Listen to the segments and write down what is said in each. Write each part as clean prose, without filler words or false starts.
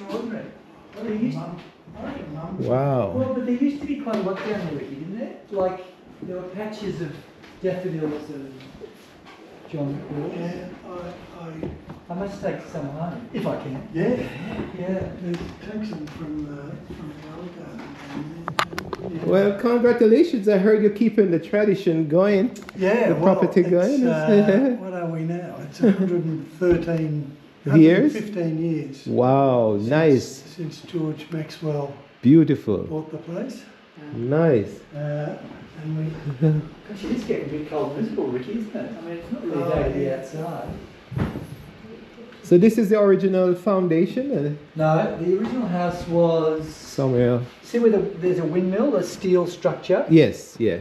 extraordinary. Well, there used to, Wow. well, but there used to be quite a lot down there, Ricky, didn't there? Like, there were patches of daffodils and John McWhorter. Yeah, I must take some home, if I can. yeah, Yeah. take some from the old garden. Yeah. Well, congratulations. I heard you're keeping the tradition going. Yeah, The property going. What are we now? It's 113 Years? 115 years. Wow, nice. Since George Maxwell Beautiful. bought the place. Nice. And we Gosh, it is getting a bit cold and miserable, Ricky, isn't it? I mean, it's not really day to be outside. So this is the original foundation? No, the original house was... Somewhere else. See where there's a windmill, a steel structure? Yes, yeah.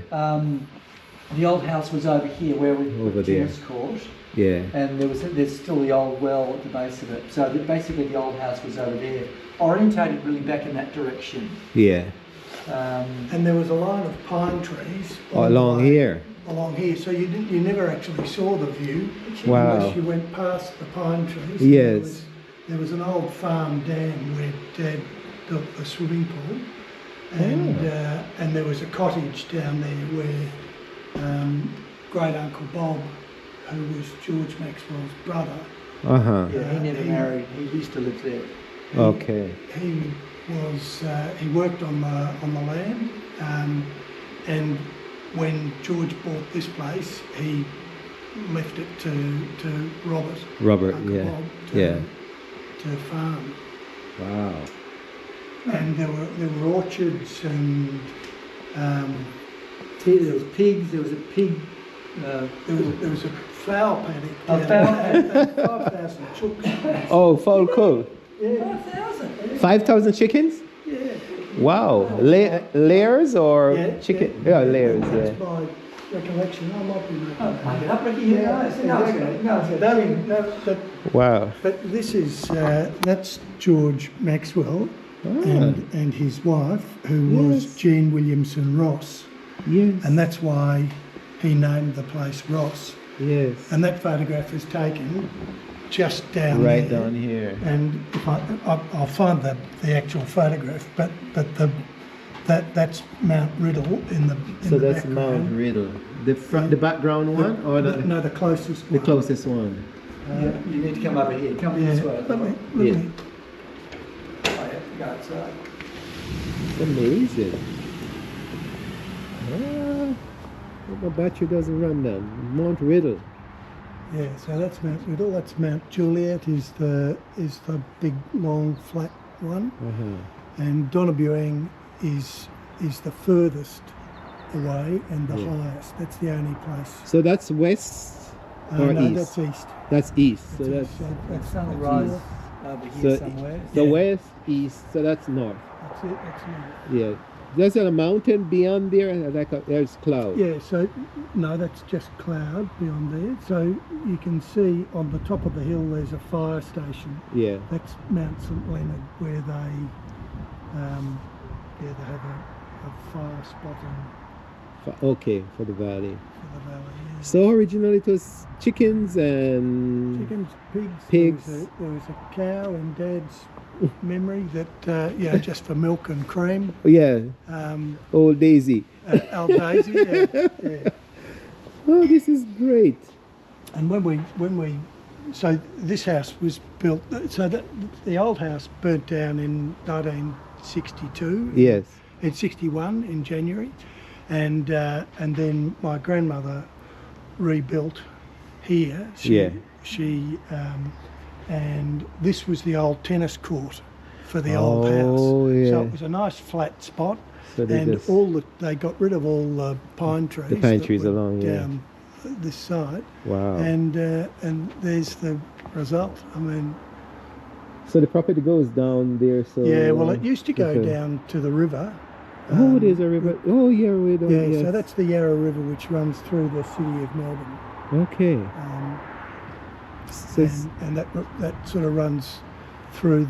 The old house was over here where we Over put there. tennis court. Yeah. And there's still the old well at the base of it. So basically the old house was over there, orientated really back in that direction. Yeah. and there was a line of pine trees Along here. Along here, so you never actually saw the view Wow. unless you went past the pine trees. Yes. There was an old farm dam where Dad built the swimming pool, and there was a cottage down there where great uncle Bob, who was George Maxwell's brother. Yeah, he never married. He used to live there. Okay. He worked on the land, and when George bought this place, he left it to Robert, Uncle yeah. Bob, to farm. Wow. And there were orchards and There was pigs. There was a pig. there was a fowl paddock. A fowl 5,000 chooks. Oh, fowl cool. Yeah, 5,000. 5,000 chickens? yeah. Wow. Layers or Yeah, chicken? Yeah, layers. That's Yeah. my recollection. I might be making that Make up. it up, Ricky. Wow. But this is that's George Maxwell and his wife, who was Yes. Jean Williamson Ross, Yes. and that's why he named the place Ross. Yes. And that photograph is taken just down Right there. down here. And if I'll find the actual photograph, but that's Mount Riddle in the So the that's Mount background. Riddle. The background one or the closest the one. closest one? You need to come over here. Come Yeah, this way. let me. Yeah. Oh, yeah, go outside. Amazing. My battery doesn't run down. Mount Riddle. Yeah, so that's Mount Riddle. That's Mount Juliet is the big long flat one, and Donabuang is the furthest away and the highest. That's the only place. So that's west or no, east? that's east. That's east. So That's that's east. The sun will rise over here So- somewhere. the Yeah. west, east. So that's north. That's it. That's north. Yeah. There's a mountain beyond there. There's cloud. Yeah, so no, that's just cloud beyond there. So you can see on the top of the hill there's a fire station. Yeah. That's Mount St Leonard, where they they have a fire spot Okay, for the valley. for the valley. Yeah. So originally it was chickens and Chickens, pigs. Pigs. There was a cow in Dad's memory that just for milk and cream. yeah, old Daisy. Al Daisy, yeah. Oh, this is great. And when we so this house was built, so that the old house burnt down in 1962. Yes. In 61 in January, and then my grandmother rebuilt here. And this was the old tennis court for the old house. Yeah. So it was a nice flat spot, So they and just- they got rid of all the pine trees. pine that trees were along, yeah. down this side. Wow. And there's the result. I mean, So the property goes down there. So yeah. Well, it used to go okay. down to the river. Oh, there's a river. Oh, yeah, we don't. Yeah, yes. so that's the Yarra River, which runs through the city of Melbourne. Okay. So And that sort of runs through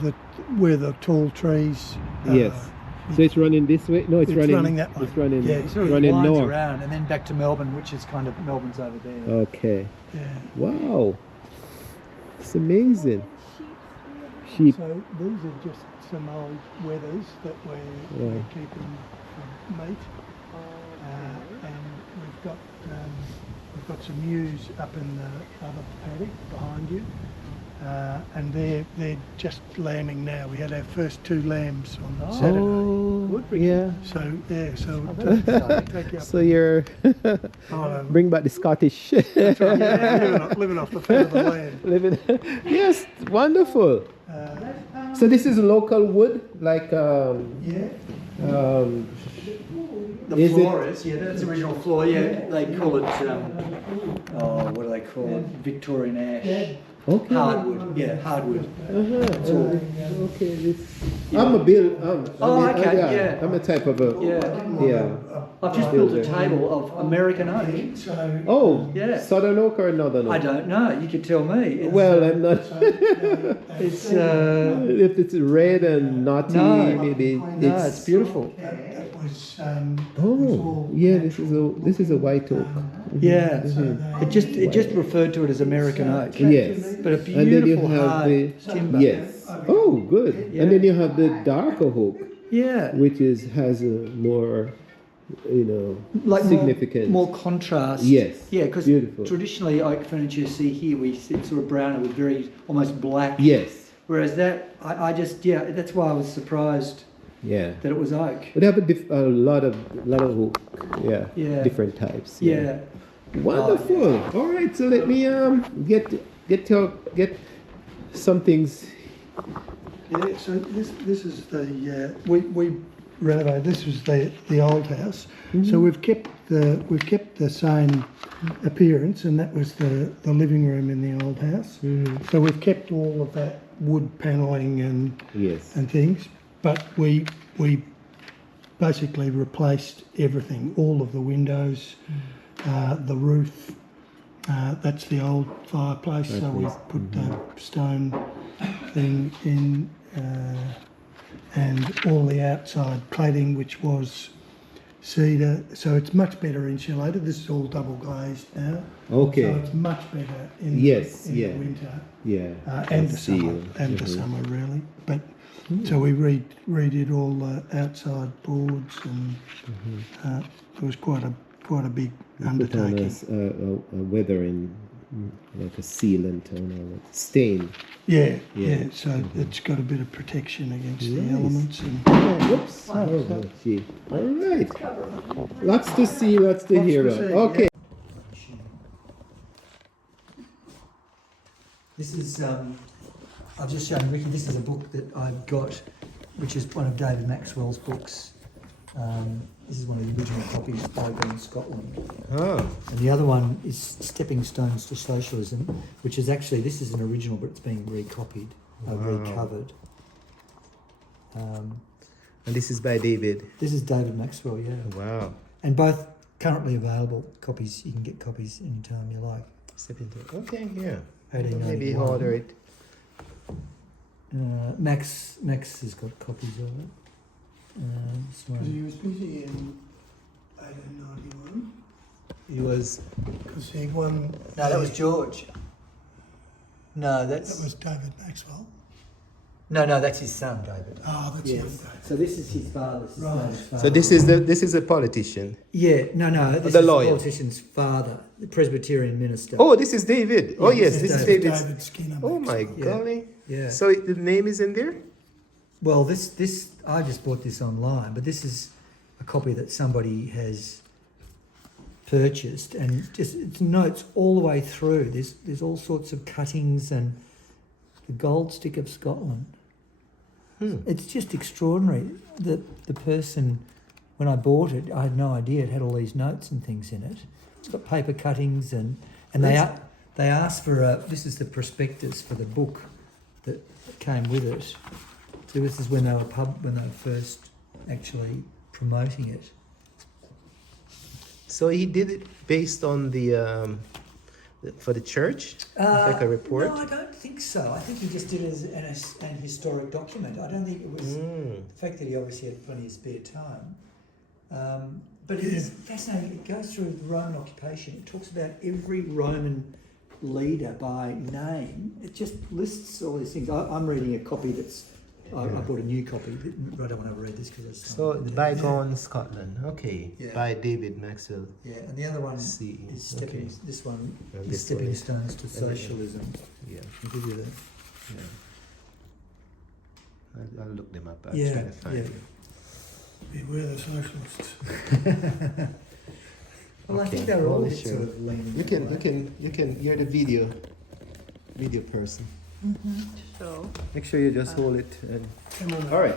where the tall trees. yes. So it's running this way. No, it's running that way. It's running. Yeah, it's Sort of running winds north. around and then back to Melbourne, which is kind of Melbourne's over there. Okay. Yeah. Wow. It's amazing. sheep. So these are just some old wethers that we're keeping for meat. And we've got some ewes up in the other paddock behind you. And they're just lambing now. We had our first 2 lambs on Saturday. Oh, yeah. So we'll take you up. So you're bring back the Scottish. That's right, yeah, living off the fat of the land. Living. Yes, wonderful. So this is local wood, like Yeah. The Is floor is, yeah, that's the original floor, yeah. They call it, what do they call it? Victorian ash. okay. Hardwood, yeah, hardwood. That's all. Okay, this. I'm a build. Yeah. I'm a type of a. Yeah. I've just built a table of American oak. So Oh. Yeah. Southern oak or northern oak? I don't know, you could tell me. It's, Well, I'm not. it's, If it's red and naughty, No. maybe no, it's beautiful. that was. Oh, yeah. This is a white oak. Yeah, Mhm. it just referred to it as American oak. Yes. But a And then you beautiful have hard the timber. yes. Oh, good. Yeah. And then you have the darker oak, Yeah. which has a more, Like significant. more contrast. Yes. Yeah, because Beautiful. traditionally oak furniture you see here, we see sort of brown with very almost black. Yes. Whereas that, I just, that's why I was surprised Yeah. that it was oak. They have a lot of oak. Yeah. Yeah. Different types. Yeah. Wonderful. All right. So let me get some things. Yeah, so this is the we renovated. This was the old house. So we've kept the same appearance, and that was the living room in the old house. So we've kept all of that wood panelling and Yes. things, but we basically replaced everything, all of the windows, the roof. That's the old fireplace, so we put the stone thing in, and all the outside cladding, which was cedar, so it's much better insulated. This is all double glazed now. Okay. So it's much better in Yes, the yeah. winter Yeah. and I the see. summer, the summer really. But so we redid all the outside boards, and it was quite a big Put on undertaking. a weathering, like a sealant or a stain. Yeah. Yeah. So it's got a bit of protection against the Nice. elements. And Whoops. Oh, gee. All right. Lots to see, lots to hear to about. see, Okay. This is, I've just shown Ricky, this is a book that I've got, which is one of David Maxwell's books. This is one of the original copies over in Scotland. Oh. And the other one is Stepping Stones to Socialism, which is actually, this is an original, but it's being recopied, recovered. And this is by David. This is David Maxwell, yeah. Wow. And both currently available copies. You can get copies anytime you like. Step into it. Okay, yeah. 1891. Maybe order it. Max has got copies of it. This one. he was busy in 1891 He was. because he won. No, that was George. No, That was David Maxwell. no, that's his son, David. Oh, that's Yes. young David. So this is his father. This is Right. David's father. So this is a politician. Yeah, no. This The is lawyer. the politician's father, the Presbyterian minister. Oh, this is David. Oh Yeah, yes, this this is is David David's. Skinner. Oh my Maxwell. golly. Yeah. So the name is in there? Well, this I just bought this online, but this is a copy that somebody has purchased, and just it's notes all the way through. There's all sorts of cuttings and the gold stick of Scotland. It's just extraordinary that the person, when I bought it, I had no idea it had all these notes and things in it. It's got paper cuttings and they asked for this is the prospectus for the book that came with it. So this is when they were first actually promoting it. So he did it based on the for the church, like a report. No, I don't think so. I think he just did it as an historic document. I don't think it was the fact that he obviously had plenty of spare time. But it is fascinating. It goes through the Roman occupation. It talks about every Roman leader by name. It just lists all these things. I'm reading a copy that's. I bought a new copy. But I don't want to read this because it's. So Bygone Scotland. Okay. Yeah. By David Maxwell. Yeah, and the other one C. is stepping. Okay. This one Well, is this stepping way. stones to socialism. Yeah. I'll give you that. Yeah. I'll look them up. I'll Yeah, try to find yeah. it. Beware the socialists. Well, I Okay, think they were all holy a bit shit. sort of leaning. You're the video person. So, Make sure you just hold it. And... Come on. All right.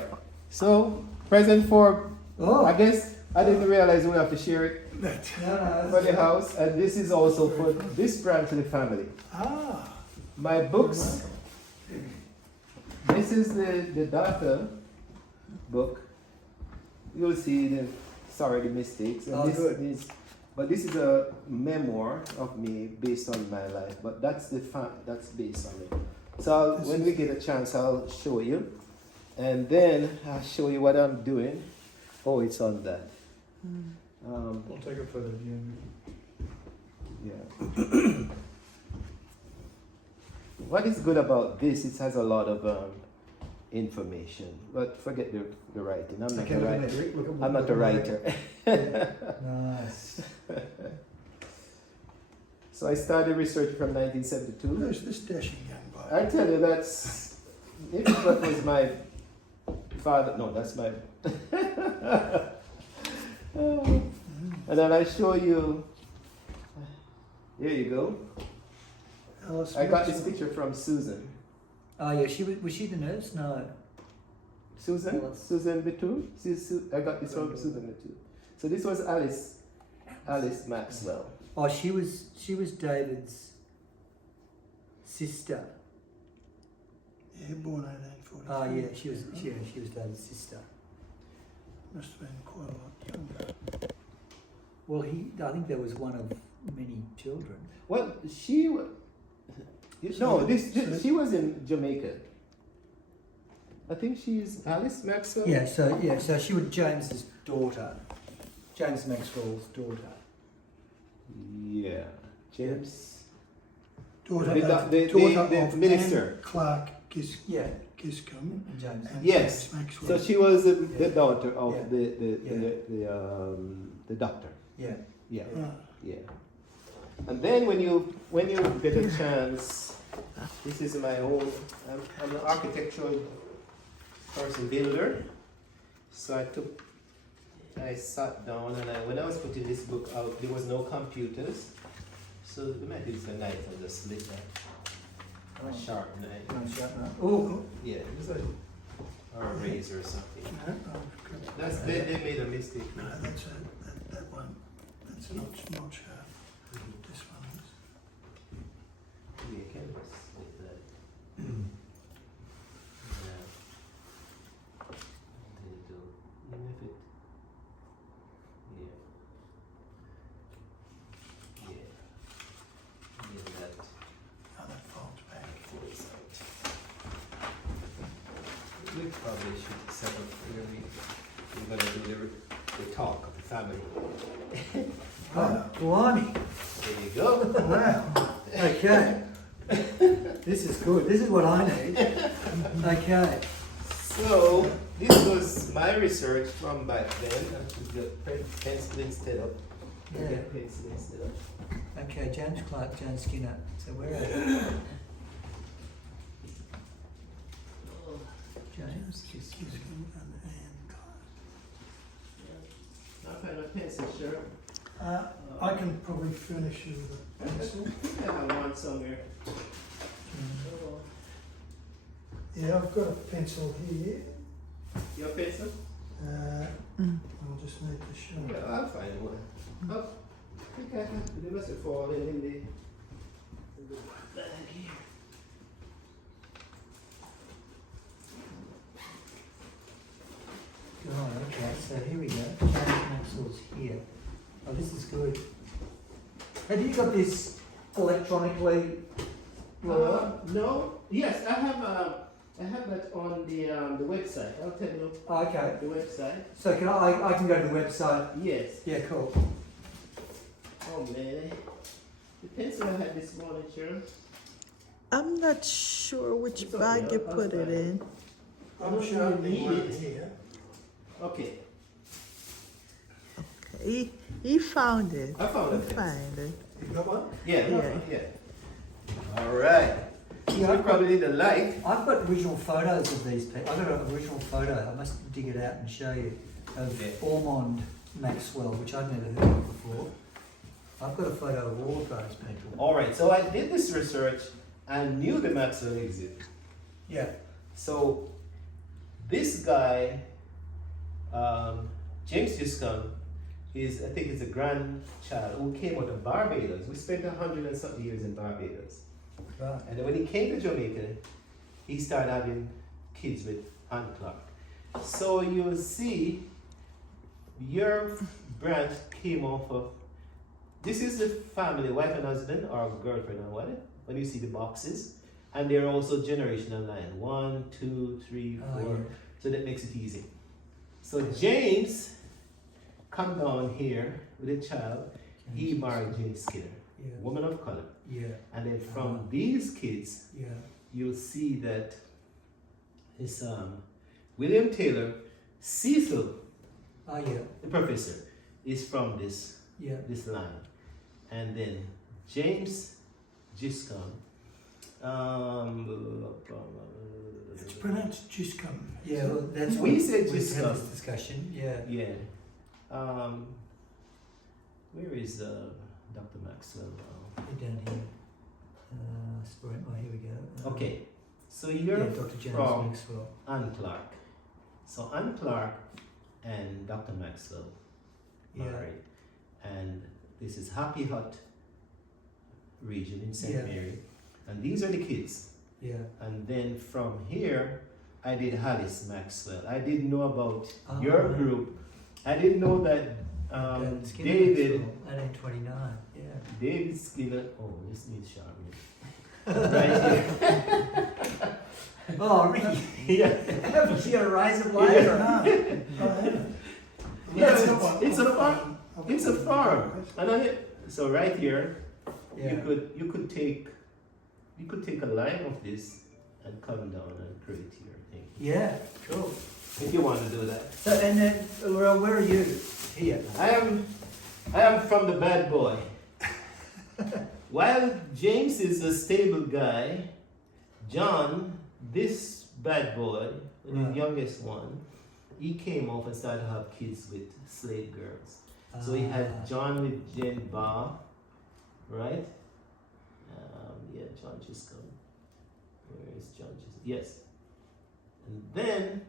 So present for. Oh, I guess I didn't realize we have to share it That. for the house, and this is also for this branch of the family. Ah. My books. This is the daughter book. You'll see the mistakes. And Oh, good. But this is a memoir of me based on my life. But that's that's based on it. So when we get a chance, I'll show you, and then I'll show you what I'm doing. Oh, it's on that. I'll take a photo of you. Yeah. What is good about this? It has a lot of information. But forget the writing. I'm not Okay, a look at writer. that, Rick, look at I'm not a writer. Nice. So I started research from 1972. Who's this dashing young guy? I tell you, that's if that was my father. No, that's my. And then I show you. Here you go. Alice I got this Watson. picture from Susan. Oh yeah, was she the nurse? No. Susan? Alice. Susan Bitu? I got this from Susan Bitu. So this was Alice Maxwell. Oh, she was David's sister. Yeah, born 1840. Oh yeah, she was David's sister. Must have been quite a lot younger. Well, I think there was one of many children. Well, she was. No, she was in Jamaica. I think she's Alice Maxwell. Yeah, so she was James's daughter, James Maxwell's daughter. Yeah, James. Daughter, the of minister. Anne Clark Yeah, Giscombe. and James. And Yes. James Maxwell. So she was the Yeah. daughter of Yeah. the doctor. Yeah. Yeah, Ah. yeah. And then when you get a chance, this is my own. I'm an architectural person, builder. So I sat down and when I was putting this book out, there was no computers. So the method is a knife and just slit that. A sharp knife. Oh, Yeah, it was or a razor or something. No, I've got- That's they made a mistake. No, that's that one. That's not sharp. This one is. You can split that. Yeah. There you go. Even if it. Yeah. Yeah. Give that Oh, that folds back. folds out. We probably should set up where we're gonna do the talk of the family. blimey! There you go. Wow. Okay. This is good. This is what I need. Okay. So this was my research from back then. I took the pencil instead of Yeah. pencil instead of. Okay, James Clark, James Skinner. So where are they? James. Giscombe and Anne Clark. I'll find a pencil, sure. I can probably furnish you with a pencil. I have one somewhere. Yeah, I've got a pencil here. Your pencil? I'll just need to show. Yeah, I'll find one. Oh, I think I have. They must have fallen in the bag here. Oh, okay. So here we go. James Maxwell's here. Oh, this is good. Have you got this electronically? No. Yes, I have that on the website. I'll tell you Okay. the website. So can I can go to the website? Yes. Yeah, cool. Oh man. The pencil I had this morning, Sharon. I'm not sure which It's okay, bag you I'll put it find it. in. I'm sure you need it. here. Okay, He found it. I found He it. found it. You got one? Yeah, Yeah. yeah. All right. Yeah, So you I've probably need a light. I've got original photos of these people. I've got an original photo. I must dig it out and show you of Yeah. Ormond Maxwell, which I've never heard of before. I've got a photo of all of those people. All right. So I did this research and knew the Maxwell exit. Yeah. So this guy, James Giscombe, I think is a grandchild who came out of Barbados. We spent 100 and something years in Barbados. Right. And then when he came to Jamaica, he started having kids with Anne Clark. So you'll see your branch came off of, this is the family, wife and husband, or girlfriend and wife, when you see the boxes. And they're also generational line, 1, 2, 3, 4. Oh, yeah. So that makes it easy. So James come down here with a child. He married Jane Skinner, Yeah. woman of color. Yeah. And then from these kids, Yeah. you'll see that it's William Taylor, Cecil, Oh yeah. the professor, is from this Yeah. line. And then James Giscombe. It's pronounced Giscombe. Yeah. Well, that's We what said we've had Giscombe. this discussion. Yeah. Yeah. Where is Dr. Maxwell now? You're down here. Sprint. Oh, here we go. Okay, so you're Yeah, Dr. James from Maxwell. Anne Clark. So Anne Clark and Dr. Maxwell Yeah. married. And this is Happy Hut region in St. Yeah. Mary. And these are the kids. Yeah. And then from here, I did Alice Maxwell. I didn't know about Ah. your group. I didn't know that Skinner David, Maxwell, 1829. Yeah. David Skinner, oh, this needs sharpening. Right here. Oh, Ricky. Yeah. Haven't you got a razor blade? Yeah. or- No, I haven't. Yes, I've got one. it's a I've got farm. one. I've got It's a one. farm. And so right here, Yeah. you could take a line of this and come down and create your thing. Yeah. Cool. If you want to do that. So, and then, well, where are you? Here. I am from the bad boy. While James is a stable guy, John, this bad boy, the Right. youngest one, he came off and started to have kids with slave girls. So he had John with Jane Barr, right? Yeah, John Giscombe. Where is John Giscombe? Yes. And then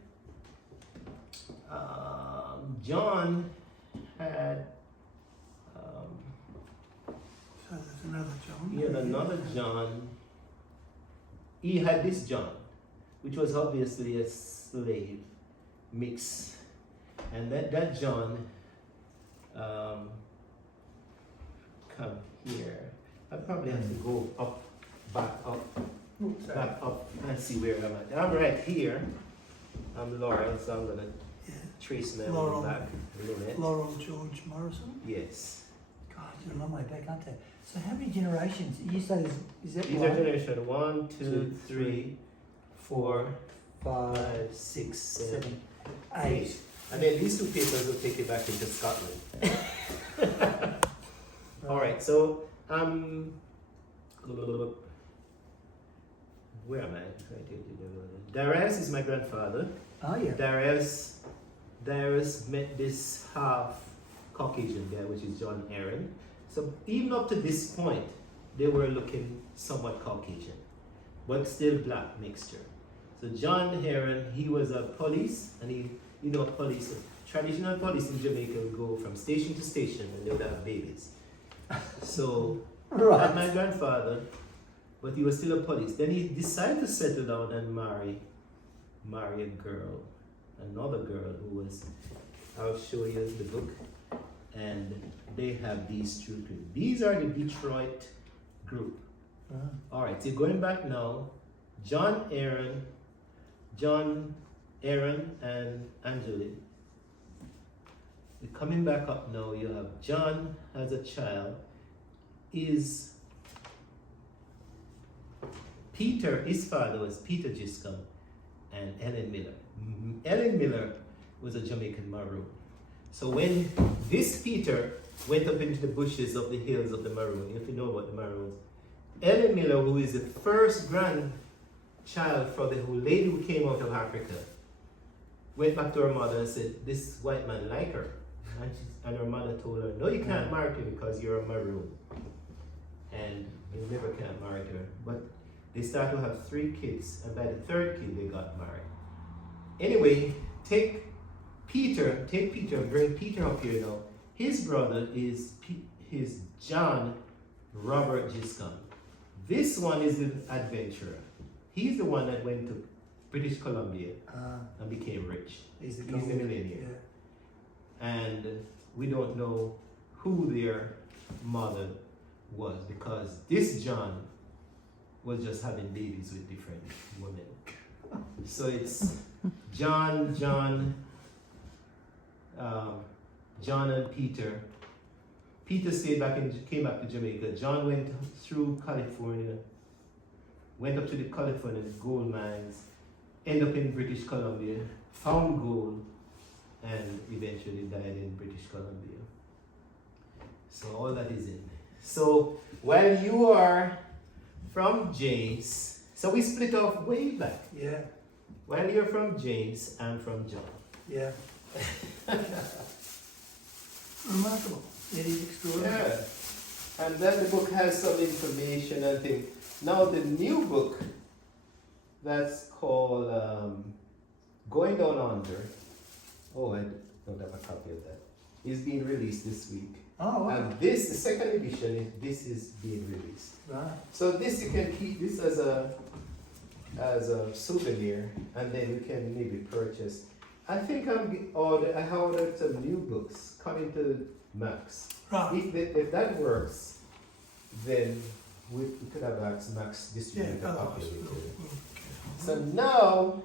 John had So there's another John. he had another John. He had this John, which was obviously a slave mix, and that John come here. I probably have to go up, back up, and see where I'm at. I'm right here. I'm Laurel, so I'm gonna Yeah. trace my Laurel. way back a minute. Laurel George Morrison. Yes. God, you're a long way back, aren't they? So how many generations? You say is that These one, are generation 1, 2, Two, 3, 4, 5, 5, 6, 7, 7, 8. 8? And then these two papers will take you back into Scotland. All right, so where am I? Darius is my grandfather. Oh yeah. Darius met this half Caucasian guy, which is John Aaron. So even up to this point, they were looking somewhat Caucasian, but still black mixture. So John Aaron, he was a police, and police, traditional police in Jamaica would go from station to station and they would have babies. So Right. my grandfather, but he was still a police. Then he decided to settle down and marry a girl, another girl who was, I'll show you the book, and they have these two groups. These are the Detroit group. All right, so going back now, John Aaron and Angeli. Coming back up now, you have John as a child is Peter, his father was Peter Giscombe and Ellen Miller. Ellen Miller was a Jamaican Maroon. So when this Peter went up into the bushes of the hills of the Maroon, if you know about the Maroons, Ellen Miller, who is the first grandchild for the lady who came out of Africa, went back to her mother and said, this white man like her. And her mother told her, no, you can't marry her because you're a Maroon. And you never can marry her. But they started to have 3 kids, and by the 3rd kid they got married. Anyway, take Peter and bring Peter up here now. His brother is John Robert Giscombe. This one is an adventurer. He's the one that went to British Columbia and became rich. He's the millionaire. Yeah. And we don't know who their mother was, because this John was just having babies with different women. So it's John and Peter. Peter came back to Jamaica. John went through California, went up to the California gold mines, ended up in British Columbia, found gold, and eventually died in British Columbia. So all that is in. So while you are from James, so we split off way back. Yeah. While you're from James, I'm from John. Yeah. Remarkable. It is extraordinary. Yeah. And then the book has some information and things. Now the new book that's called Going Down Under. Oh, I don't have a copy of that. Is being released this week. Oh, wow. And this, the 2nd edition, this is being released. Right. So this, you can keep this as a souvenir, and then you can maybe purchase. I think I ordered some new books coming to Max. Right. If that works, then we could have asked Max distribute a Yeah, copy of it. okay. So now,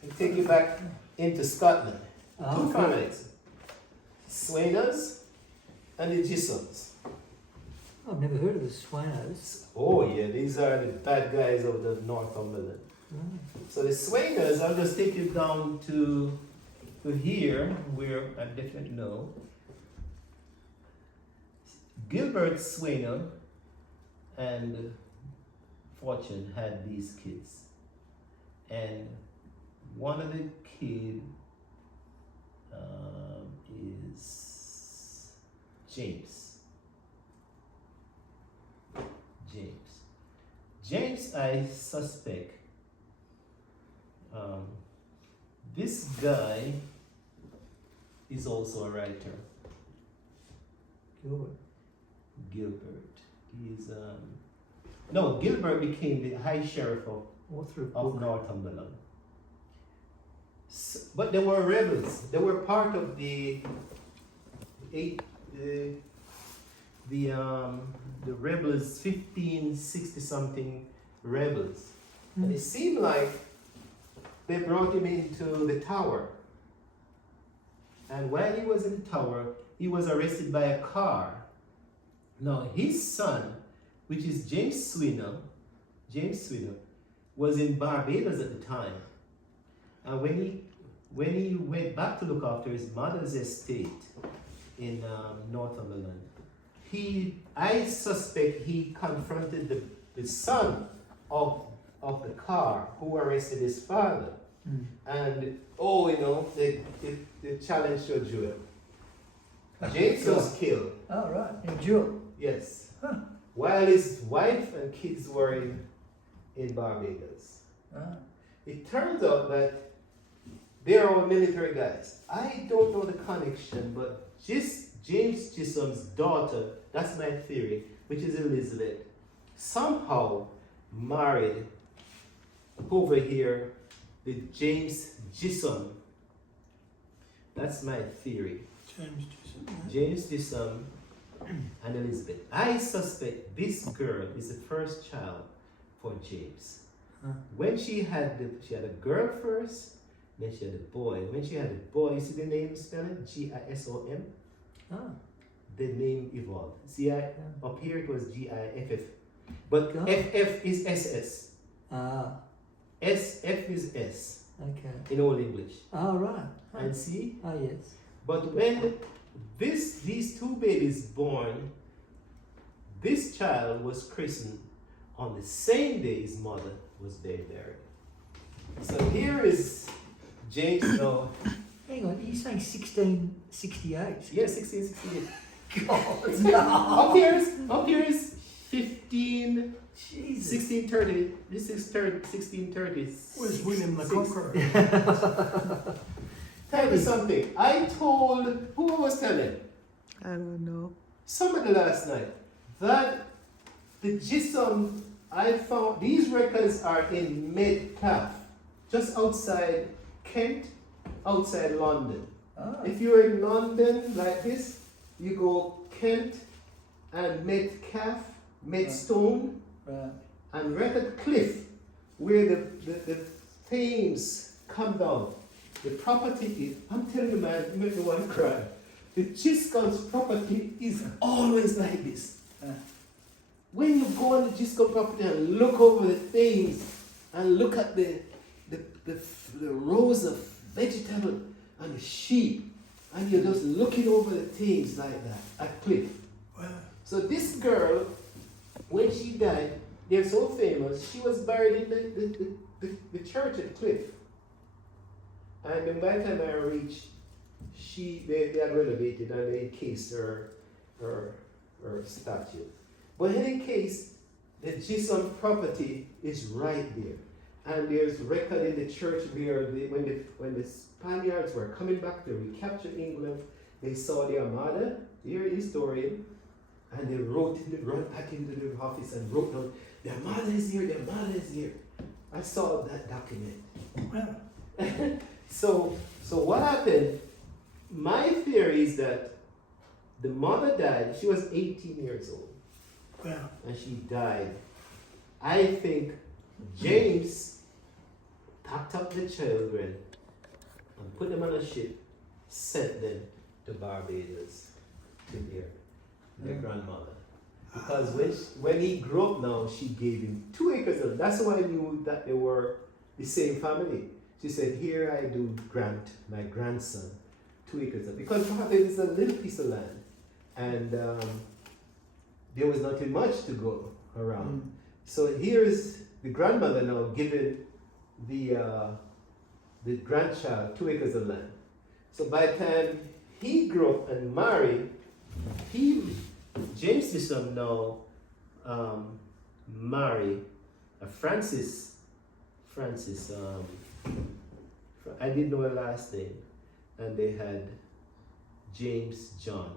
we take you back into Scotland. Oh, 2 cool. families, Swainers and the Gisons. I've never heard of the Swanos. Oh yeah, these are the bad guys of the Northumberland. Right. So the Swainers, I'll just take you down to here, where I definitely know. Gilbert Swainer and Fortune had these kids. And one of the kids is James. James, I suspect this guy is also a writer. Gilbert. He's no, Gilbert became the High Sheriff Author of of book. Northumberland. But they were rebels. They were part of the rebels, 1560 something rebels. And it seemed like they brought him into the tower. And while he was in the tower, he was arrested by a car. Now his son, which is James Swinner, was in Barbados at the time. And when he went back to look after his mother's estate in Northumberland, I suspect he confronted the son of the car who arrested his father. And they challenged to a duel. James was killed. Oh, right. In duel. Yes. Huh. While his wife and kids were in Barbados. Ah. It turns out that they're all military guys. I don't know the connection, but James Gisom's daughter, that's my theory, which is Elizabeth, somehow married over here the James Gisom. That's my theory. James Gisom and Elizabeth. I suspect this girl is the first child for James. Huh. When she had a girl first, then she had a boy. When she had a boy, you see the name spelling? Gisom? Ah. the name evolved. See, up here it was GIFF, but God. FF is SS. Ah, SF is S okay. in Old English. Ah, right. And see, Ah, yes. but when these two babies born, this child was christened on the same day his mother was being married. So here is James now. Hang on, are you saying 1668? Yeah, 1668. God, no. Up here is 15, Jesus. 1630. This is 1630. Where's William the Conqueror? Tell me something. I told, who I was telling? I don't know. Somebody last night that the GISOM I found, these records are in Metcalfe, just outside Kent, outside London. Ah, If you're in London like this, you go Kent and Metcalfe, Medstone, right. and Record Cliff, where the Thames come down. The property is, I'm telling you man, you make me want to cry. The Giscom's property is always like this. When you go on the Giscom property and look over the Thames and look at the rows of vegetable and the sheep, and you're just looking over the Thames like that at Cliff. Wow. So this girl, when she died, they're so famous, she was buried in the church at Cliff. And then by the time I reached, they had renovated and they encased her statue. But in any case, the Gissom property is right there. And there's record in the church where when the Spaniards were coming back to recapture England, they saw the Armada, they're a historian, and they run back into the office and wrote down, the Armada is here, the Armada is here. I saw that document. Wow. So what happened, my theory is that the mother died, she was 18 years old, Wow. and she died. I think James packed up the children and put them on a ship, sent them to Barbados to their grandmother. Because when he grew up now, she gave him 2 acres of land. That's why I knew that they were the same family. She said, here I do grant my grandson 2 acres of, because Barbados is a little piece of land. And there was nothing much to go around. So here's the grandmother now giving the grandchild 2 acres of land. So by the time he grew up and married, James Bishop now married a Francis, I didn't know her last name, and they had James, John,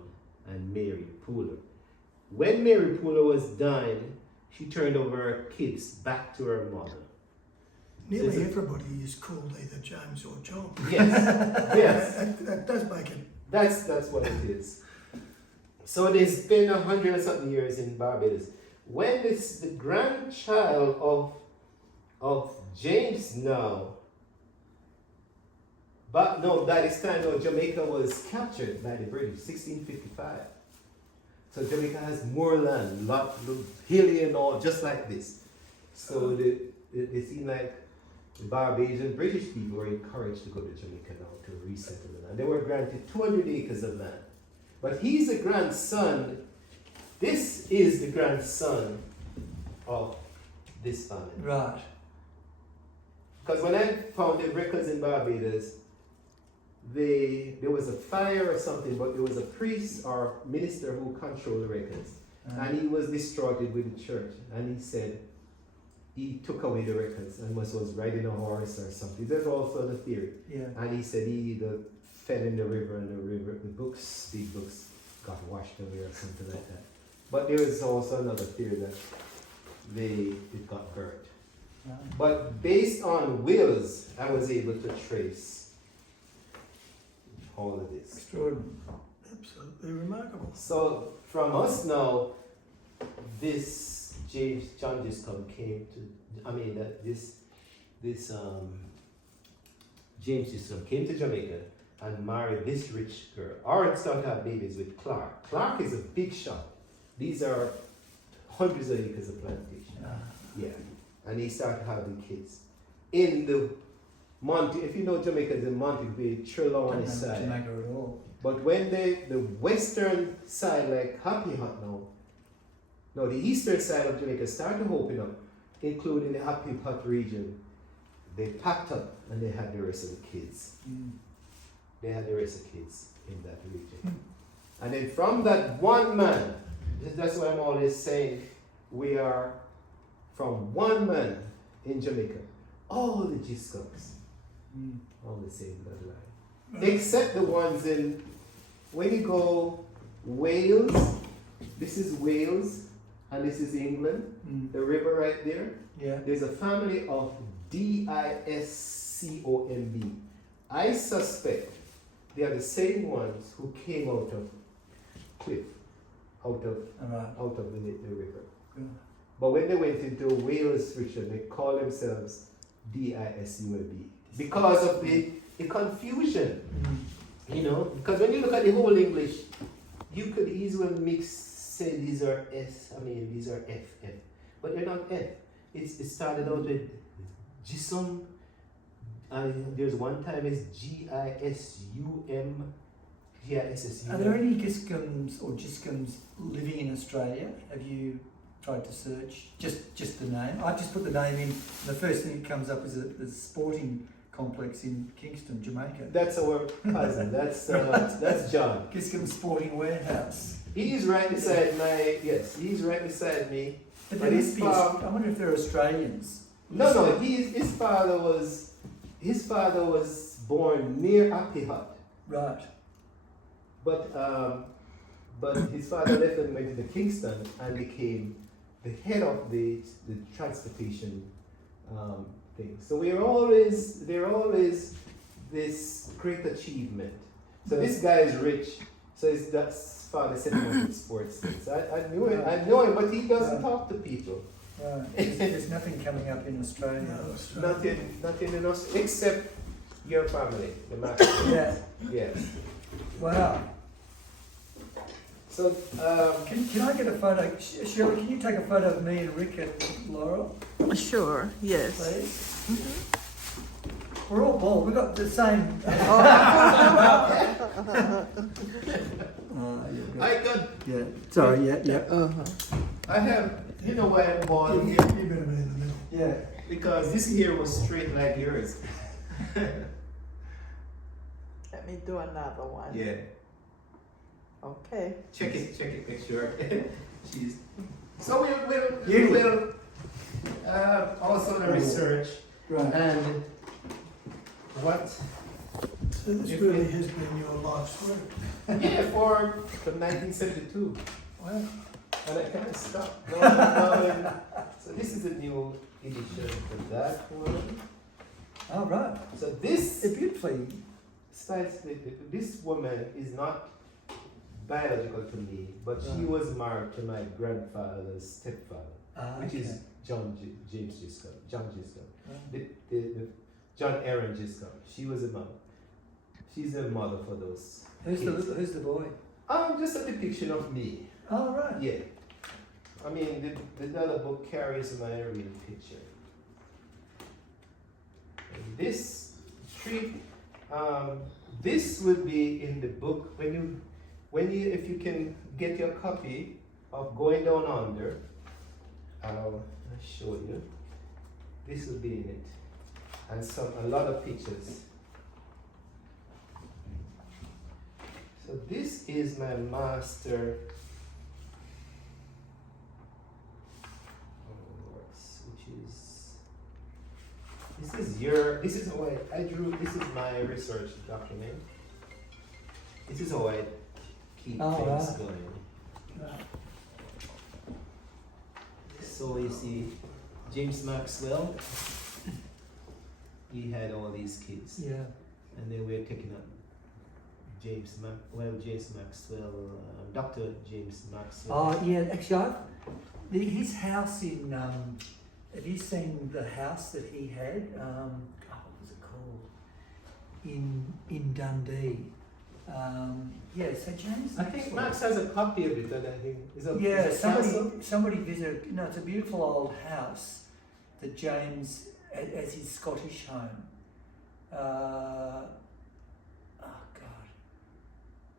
and Mary Pooler. When Mary Pooler was dying, she turned over her kids back to her mother. Nearly Is it- everybody is called either James or John. Yes, yes. That does make it. That's what it is. So there's been 100 and something years in Barbados. When the grandchild of James now, but no, by this time no, Jamaica was captured by the British, 1655. So Jamaica has more land, hilly and all, just like this. So it seemed like the Barbadian British people were encouraged to go to Jamaica now to resettle the land. They were granted 200 acres of land. But he's the grandson, this is the grandson of this family. Right. Because when I found the records in Barbados, there was a fire or something, but there was a priest or minister who controlled the records. And he was distraught with the church. And he said he took away the records and was riding a horse or something. There's also the theory. Yeah. And he said he either fell in the river and the big books got washed away or something like that. But there is also another theory that it got burnt. Right. But based on wills, I was able to trace all of this. Extraordinary. Absolutely remarkable. So from us now, this John Giscombe came to, James Giscombe came to Jamaica and marry this rich girl, or start to have babies with Clark. Clark is a big shop. These are hundreds of acres of plantation. Yeah, and he started having kids in the Monte. If you know Jamaica, the Monte Bay, Trelawney side. Jamaica at all. But when the western side, like Happy Hut now, no, the eastern side of Jamaica started to open up, including the Happy Hut region, they packed up and they had the rest of the kids. They had the rest of the kids in that region. And then from that one man, that's why I'm always saying we are from one man in Jamaica, all the Giscons, all the same bloodline. Except the ones in, when you go Wales, this is Wales and this is England, the river right there. Yeah. There's a family of Discomb. I suspect they are the same ones who came out of Cliff, out of the river. Yeah. But when they went into Wales region, they call themselves Disumb because of the confusion. You know, because when you look at the whole English, you could easily say these are these are F, but they're not F. It started out with Gisum, and there's one time it's Gisum, Gissu. Are there any Giscoms living in Australia? Have you tried to search just the name? I just put the name in, and the first thing that comes up is the sporting complex in Kingston, Jamaica. That's our cousin. That's John. Giscombe Sporting Warehouse. He's right beside he's right beside me. But there must be, I wonder if they're Australians. No, his father was born near Happy Hut. Right. But his father left and went to Kingston and became the head of the transportation thing. So they're always this great achievement. So this guy is rich. So his father set him up with sports things. I know him, but he doesn't talk to people. Right. There's nothing coming up in Australia. Nothing in us except your family, the Maxwell. Yeah. Yes. Wow. So Can I get a photo? Shirley, can you take a photo of me and Rick and Laurel, Sure, yes. please? We're all bald. We've got the same. I got Yeah. Sorry. Yeah. I have why I'm bald You better be in the middle. Yeah. because this hair was straight like yours. Let me do another one. Yeah. Okay. Check it, make sure. She's so we'll also the research Right. and what So this really has been your life's work. from 1972. Wow. And I can't stop. So this is a new edition for that one. Oh, right. So this They're beautifully. this woman is not biological to me, but she was married to my grandfather's stepfather, which is James Giscombe. John Giscombe. The John Aaron Giscombe. She was a mother. She's a mother for those. Who's kids. the boy? Just a depiction of me. Oh, right. Yeah. I mean, the other book carries my real picture. And this tree, this will be in the book if you can get your copy of Going Down Under. I'll show you. This will be in it, and a lot of pictures. So this is my master. This is how I drew. This is my research document. This is how I keep things going. Right. So you see, James Maxwell, he had all these kids, Yeah. and they were taking up James Maxwell, Dr. James Maxwell. Oh, yeah. Actually, his house in. Have you seen the house that he had? What was it called? in Dundee. Yeah, so James. I think Max has a copy of it. That he is a Yeah, is a castle? somebody visited. No, it's a beautiful old house that James, as his Scottish home. Oh God,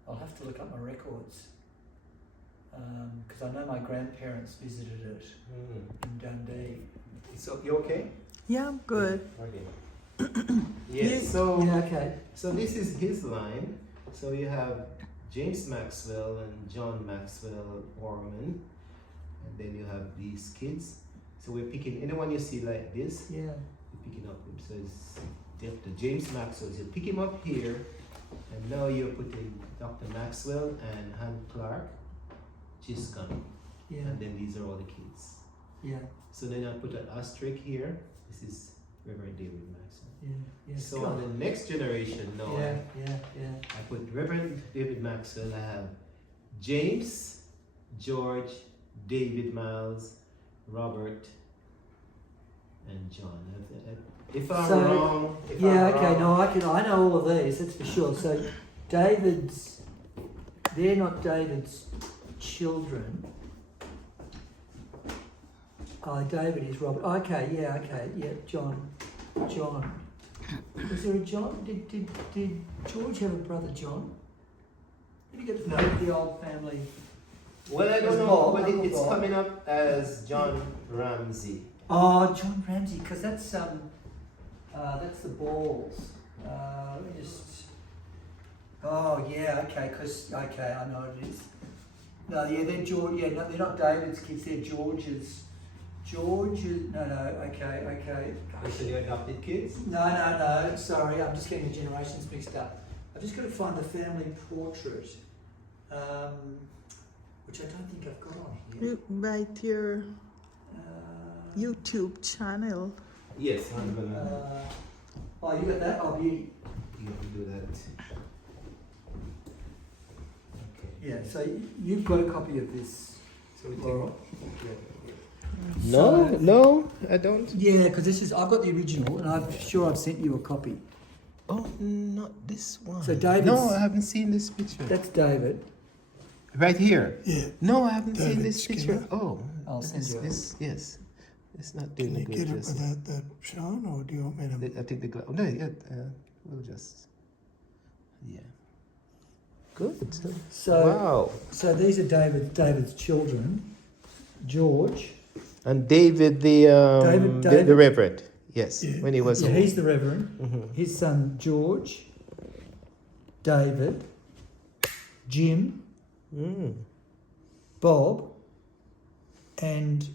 I'll have to look up my records because I know my grandparents visited it in Dundee. So you okay? Yeah, I'm good. Okay. Yes. So Yeah, okay. so this is his line. So you have James Maxwell and John Maxwell Orman, and then you have these kids. So we're picking anyone you see like this. Yeah. You're picking up him. So it's Dr. James Maxwell. So you pick him up here, and now you're putting Dr. Maxwell and Han Clark, Chiscon, Yeah. and then these are all the kids. Yeah. So then I put an asterisk here. This is Reverend David Maxwell. Yeah. Yeah. So on the next generation now, Yeah. Yeah. Yeah. I put Reverend David Maxwell. I have James, George, David Miles, Robert, and John. If I'm So, wrong, if Yeah, I'm okay, wrong, no, I know all of these, that's for sure. So David's, they're not David's children. David is Robert. Okay, yeah, John. Was there a John? Did George have a brother John? Did you get to know the old family? well, I don't There's know, Bob, but Uncle it's Bob. coming up as John Ramsey. Oh, John Ramsey, because that's the balls. Let me just. Oh yeah, okay, I know it is. No, yeah, they're George. Yeah, no, they're not David's kids. They're George's. George's. No, okay. So you adopted kids? No. Sorry, I'm just getting the generations mixed up. I've just got to find the family portrait, which I don't think I've got on here. You write your YouTube channel. Yes, I'm gonna. Oh, you got that? Oh, beauty. You have to do that. Okay. Yeah, so you've got a copy of this. So we take. Laurel? No, So- no, I don't. Yeah, because I've got the original, and I'm sure I've sent you a copy. Oh, not this one. So David's- No, I haven't seen this picture. That's David. Right here. Yeah. No, I haven't seen David this picture. Skinner. Oh, I'll send you it. this. Yes, it's not Can doing a you good get it justice. without that shown, or do you want me to? I think the glass. No, yeah, we'll just. Yeah. Good. So, Wow. so these are David's children, George. And David, David- the Reverend. Yes, Yeah. when he was. Yeah, old. he's the Reverend. Mhm. His son George, David, Jim, Mm. Bob, and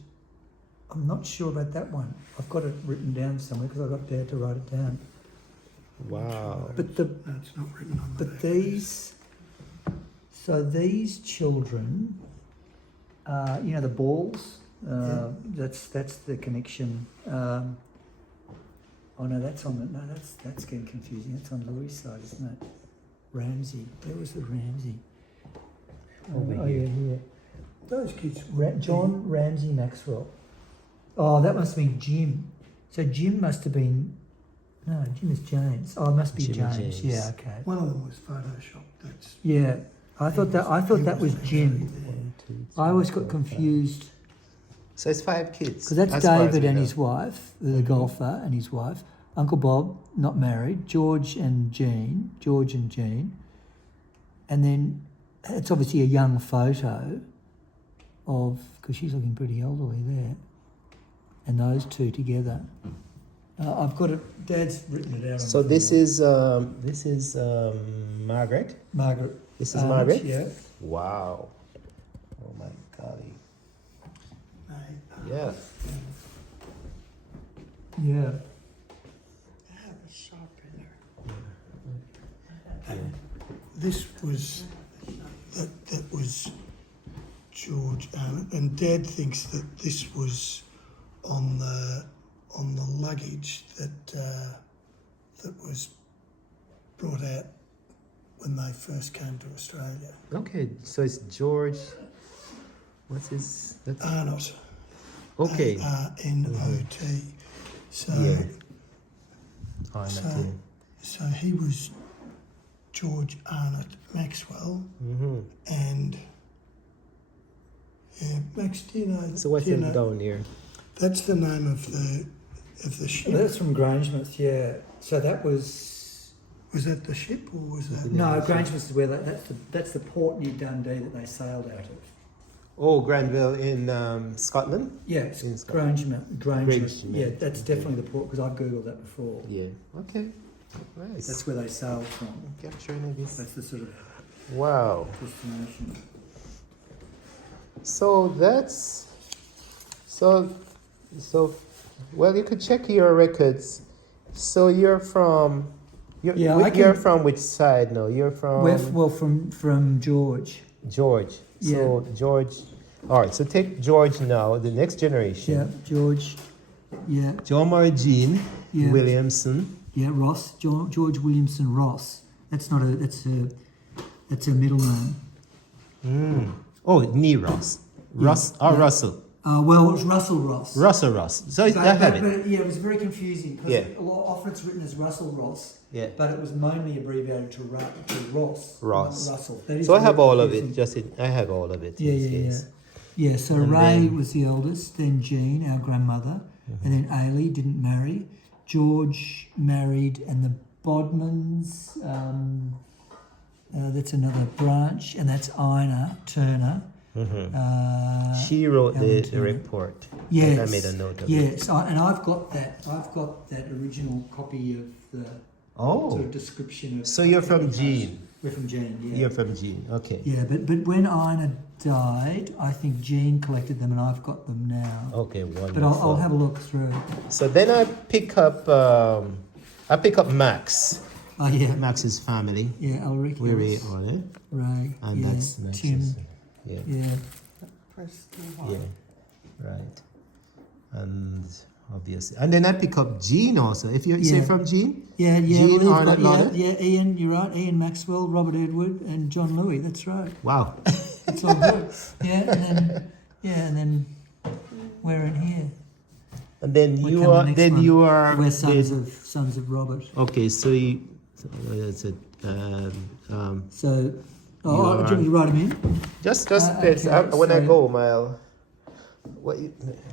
I'm not sure about that one. I've got it written down somewhere because I got Dad to write it down. Wow. But the No, it's not written on the But back. these, so these children, the balls. Yeah. That's the connection. Oh no, that's on the no. That's getting confusing. That's on Louis' side, isn't it? Ramsey. There was the Ramsey. Over oh here. yeah, here. Those kids. John Ramsey Maxwell. Oh, that must be Jim. So Jim must have been. No, Jim is James. Oh, it must be Jimmy James. James. Yeah, okay. One of them was photoshopped. That's. Yeah, I thought that was Jim. There. I always got confused So it's 5 kids. because that's as far as David we and know. his wife, the golfer, and his wife. Uncle Bob, not married. George and Jean. And then it's obviously a young photo of, because she's looking pretty elderly there. And those two together. I've got it, Dad's written it out. So this is Margaret. Margaret. This is Arnott, Margaret. Yeah. Wow. Oh my golly. They, Yeah. Yeah. I have a sharpener. this was that was George Allen, and Dad thinks that this was on the luggage that was brought out when they first came to Australia. Okay, so it's George. What's his? That's, Arnott. okay. Arnot. So Yeah. Oh, So- not So he was George Arnott Maxwell, Mm-hmm. and yeah, Max, do you know? So what's do you in know- down here? That's the name of the ship. That's from Grangemouth, yeah. So that was Was that the ship or was that? no Grangemouth is where that's the port near Dundee that they sailed out of. Oh, Granville in Scotland. Yeah, it's In Scotland. Grangemouth. Grangemouth, Yeah, that's okay. definitely the port because I've googled that before. Yeah. Okay. Nice. That's where they sailed from. capturing this. That's the sort of Wow. destination. So that's so. Well, you could check your records. So you're from. Yeah, I you're can- from which side? No, you're from Well, from George. George. So George. All right. So take George now. The next generation. Yeah, George. Yeah, John Murray Jean Yeah. Williamson. yeah, Ross. George Williamson Ross. That's not a. That's a middle name. Oh, Nee Ross. Ross or yeah. Russell. Well, it was Russell Ross. Russell Ross. So I have it. But, yeah, it was very confusing because Yeah. often it's written as Russell Ross, Yeah. but it was mainly abbreviated to Ross. Ross. Not Russell. That is So I very have all of confusing. it. I have all of it. Yeah, yes, yeah, yes. yeah. Yeah, so And Ray then- was the eldest, then Jean, our grandmother, and then Ailey didn't marry. George married, and the Bodmans, that's another branch, and that's Ina Turner. She wrote Ellen the Turner. report. Yes. I made a note of it. Yes, and I've got that. I've got that original copy of the Oh. sort of description of. So you're from Jean. We're from Jean, yeah. You're from Jean. Okay. Yeah, but when Ina died, I think Jean collected them, and I've got them now. Okay, wonderful. But I'll have a look through. So then I pick up Max. Oh yeah, Max's family. yeah, Ulrich, We're yes, on it. Ray, And yeah, that's Max's. Tim, Yeah. yeah. Press too hard. Yeah. Right. And obviously. And then I pick up Jean also. If you say Yeah. from Jean? Yeah, Jean well, you've Arnott got, Lauder? yeah, Ian, you're right. Ian Maxwell, Robert Edward, and John Louis. That's right. Wow. It's all good. Yeah, and then we're in here. And then What you come the are next then one? you are We're sons the- of Robert. Okay, so you that's it. So, You do you want me to write them in? Just Okay, when I so- go home, I'll. What?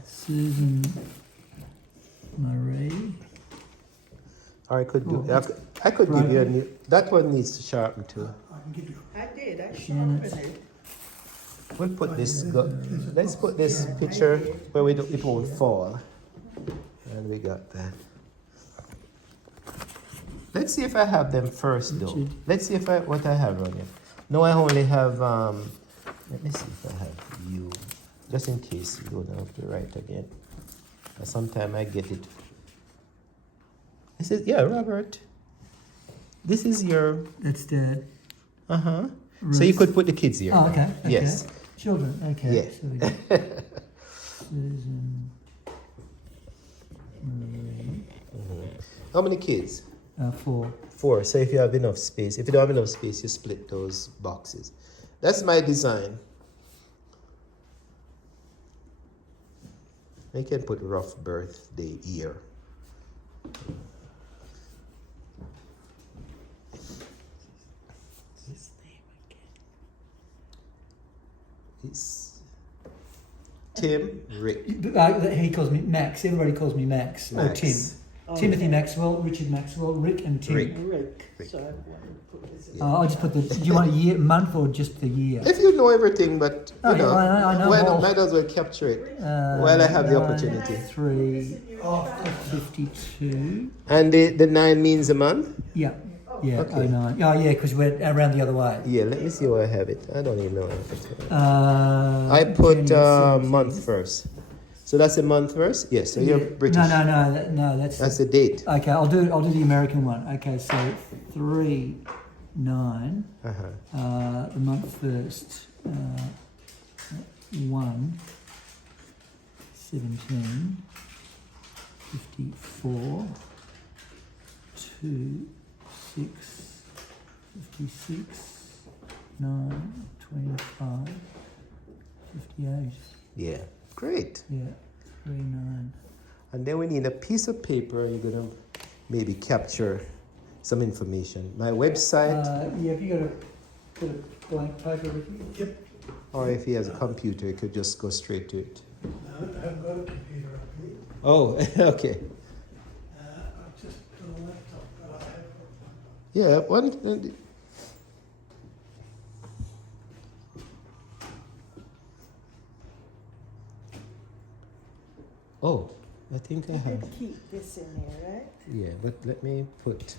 Susan Marie. Or I could do. Oh, I could give you a right. new. That one needs to sharpen too. I can give you. I did. I Janet. sharpened it. We'll put this. Let's put this picture where it won't fall. And we got that. Let's see if I have them first, though. Richard. Let's see if what I have on here. No, I only have. Let me see if I have you, just in case you don't have to write again. Sometimes I get it. This is Robert. This is your. That's Dad. So you Ruth. could put the kids here. Oh, okay. Yes. Children. Okay. Yeah. So we got Susan Marie. How many kids? 4. 4. So if you have enough space, if you don't have enough space, you split those boxes. That's my design. I can put rough birthday year. His name again. It's Tim Rick. He calls me Max. Everybody calls me Max. Or Max. Tim. Oh, Timothy Maxwell, Richard Maxwell, Rick and Tim. Rick. Rick. So I want to put his I just put the. Do you want a year, month, or just the year? If you know everything, but you Oh, yeah, know, I know why all. not, might as well capture it while I have the opportunity. 3, 52. And the 9 means a month? Yeah. Yeah, Okay. 09. Oh, yeah, because we're around the other way. Yeah, let me see where I have it. I don't even know if it's. I I put month first. So that's a month first? Yes, so you're British. No, that's That's the date. okay. I'll do the American one. Okay, so 3, 9. The month first. 1, 17, 54, 2, 6, 56, 9, 25, 58. Yeah, great. Yeah, 3, 9. And then we need a piece of paper. You're gonna maybe capture some information. My website, Yeah, have you got a blank paper with you? Yep. or if he has a computer, he could just go straight to it. No, I haven't got a computer up here. Oh, okay. I've just got a laptop, but I have. Yeah, one. Oh, I think I You have. could keep this in there, right? Yeah, but let me put.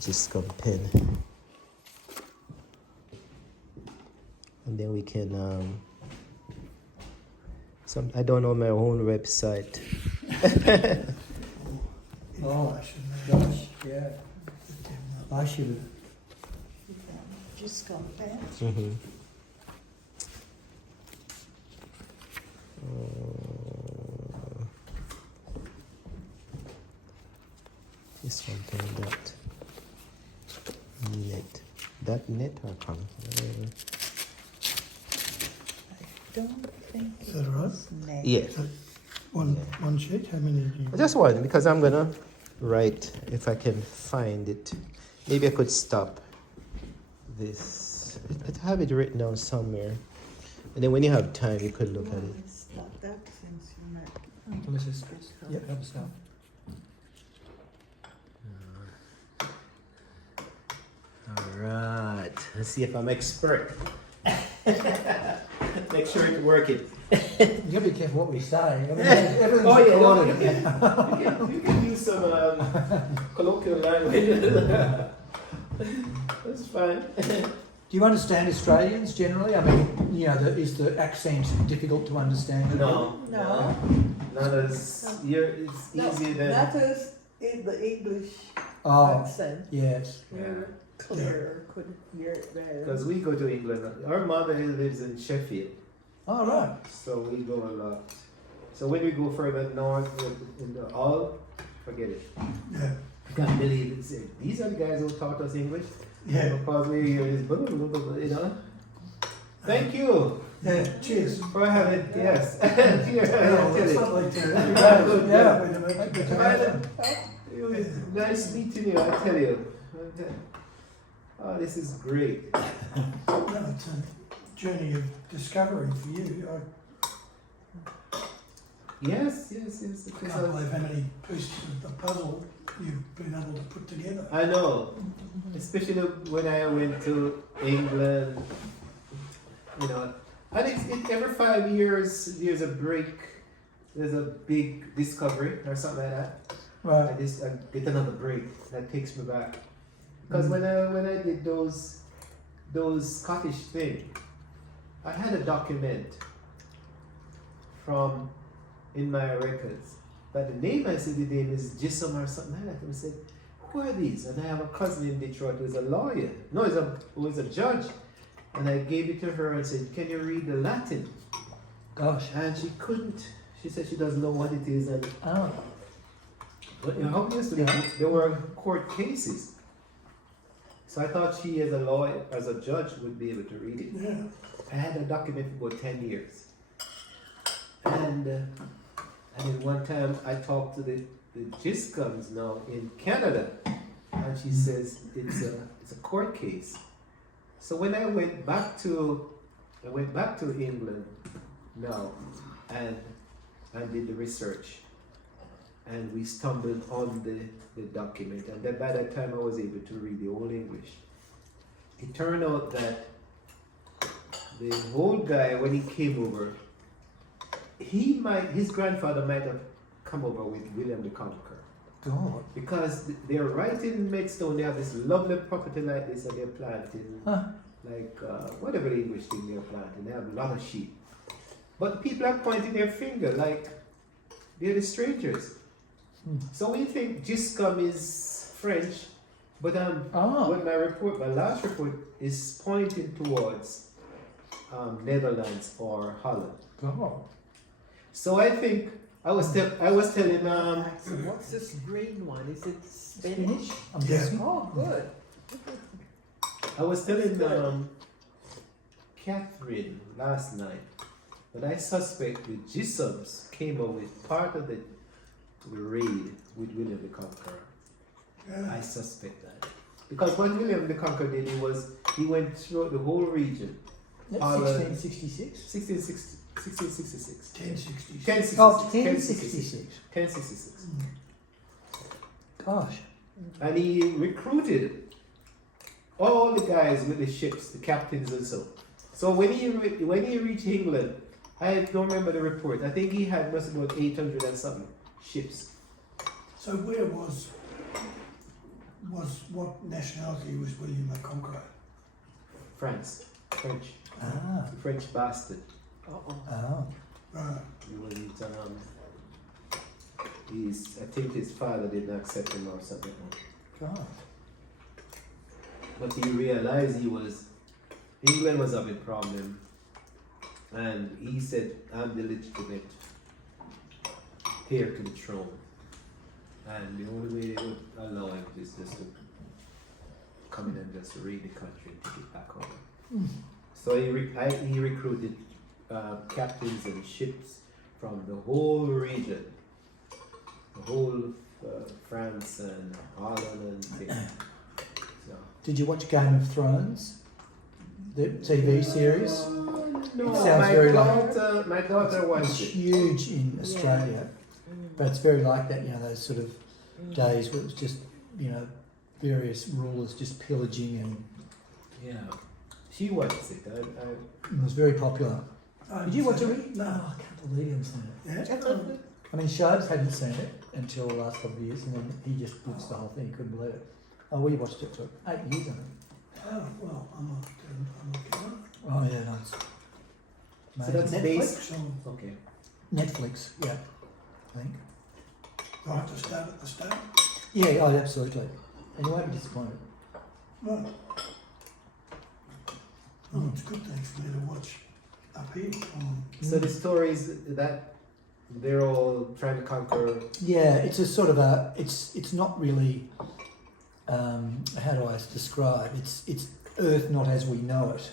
Just come pen, and then we can. Some I don't know my own website. Oh, I should know. gosh, yeah. I should have. Just gone there. Mm-hmm. This one turned that net. That net or com? I don't think Is that right? it's next. Yeah. One sheet. How many do you? Just one because I'm gonna write if I can find it. Maybe I could stop this. I have it written down somewhere, and then when you have time, you could look at it. It's not that since you're not. Let's just, yep, have a start. All right. Let's see if I'm expert. Make sure it's working. You gotta be careful what we say. I mean, everything's Oh, yeah, no, recorded. you can use some colloquial language. That's fine. Do you understand Australians generally? I mean, you know, is the accent difficult to understand? No. No. Not as it's No, easier than. that is in the English Oh, accent. yes. You're clear, could hear it there. Because we go to England. Our mother lives in Sheffield, Oh, right. so we go a lot. So when we go further north in the Hull, forget it. Yeah. I can't believe it. These are the guys who taught us English. Yeah. Because we hear this, you know. Thank you Yeah. Cheers. for having, yes. Cheers. Yeah, it's Tell lovely to. it. It was nice meeting you, I tell you. Oh, this is great. No, it's a journey of discovery for you. Yes. I Because can't believe how many pieces of the puzzle you've been able to put together. I know, especially when I went to England, you know, and every 5 years there's a break, there's a big discovery or something like that. Right. I get another break that takes me back. Because when I did those Scottish thing, I had a document from in my records. But the name I said the name is Gissom or something like that. And I said, who are these? And I have a cousin in Detroit who is a lawyer. No, who is a judge. And I gave it to her and said, can you read the Latin? Gosh. And she couldn't. She said she doesn't know what it is. And Oh. but obviously there were court cases. So I thought she as a lawyer, as a judge, would be able to read it. Yeah. I had a document for about 10 years. And then one time I talked to the Giscoms now in Canada, and she says it's a court case. So when I went back to England now, and I did the research, and we stumbled on the document, and then by that time I was able to read the Old English. It turned out that the old guy, when he came over, his grandfather might have come over with William the Conqueror. God. Because they're right in Maidstone, they have this lovely property like this, and they're planting, like whatever the English thing they're planting. They have a lot of sheep. But people are pointing their finger like they're the strangers. So we think Giscom is French, but what my last report is pointing towards Netherlands or Holland. God. So I think I was telling So what's this green one? Is it spinach? I'm Yeah. guessing. Oh, good. I was telling Catherine last night, but I suspect the Gisubs came up with part of the raid with William the Conqueror. I suspect that. Because what William the Conqueror did, he went through the whole region. That's Ireland. 1666? 1666. 1066. 1066. Oh, 1066. 1066. Gosh. And he recruited all the guys with the ships, the captains and so. So when he reached England, I don't remember the report. I think he had must about 800 and something ships. So where was what nationality was William the Conqueror? France, French, Ah. French bastard. Oh. Right. He wasn't. I think his father didn't accept him or something. God. But he realized England was having a problem, and he said, "I'm the legitimate heir to the throne." And the only way they would allow him is just to come in and just raid the country and take it back home. So he recruited captains and ships from the whole region, the whole of France and Holland and things. So. Did you watch Game of Thrones? The TV series? No, It sounds very my daughter watched It's it. huge in Australia, but it's very like that, those sort of days where it was just, various rulers just pillaging, and Yeah, she watched it. it was very popular. Did you watch it? No. Oh, I can't believe you haven't seen it. Yeah. I mean, Shabs hadn't seen it until the last couple of years, and then he just books the whole thing. He couldn't believe it. Oh, we watched it for 8 years, I think. Oh, well, I'm not getting Oh, yeah, nice. So that's it. based. Netflix or Okay. Netflix, yeah, I think. do I have to start at the start? Yeah, oh, absolutely. And you won't be disappointed. Right. Oh, it's a good thing for me to watch up here. So the story is that they're all trying to conquer. Yeah, it's a sort of it's not really, how do I describe? It's Earth not as we know it.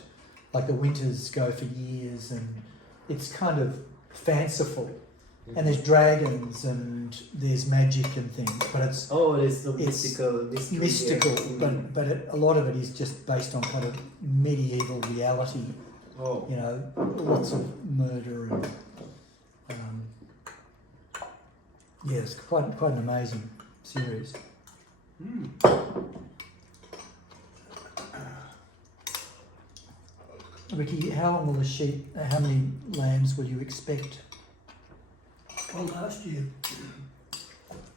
Like the winters go for years, and it's kind of fanciful. And there's dragons and there's magic and things, but it's There's the it's mystical, mystical, but a lot of it is just based on kind of medieval reality. Oh. Lots of murder and yeah, it's quite an amazing series. Ricky, how long will the sheep? How many lambs will you expect? Well, last year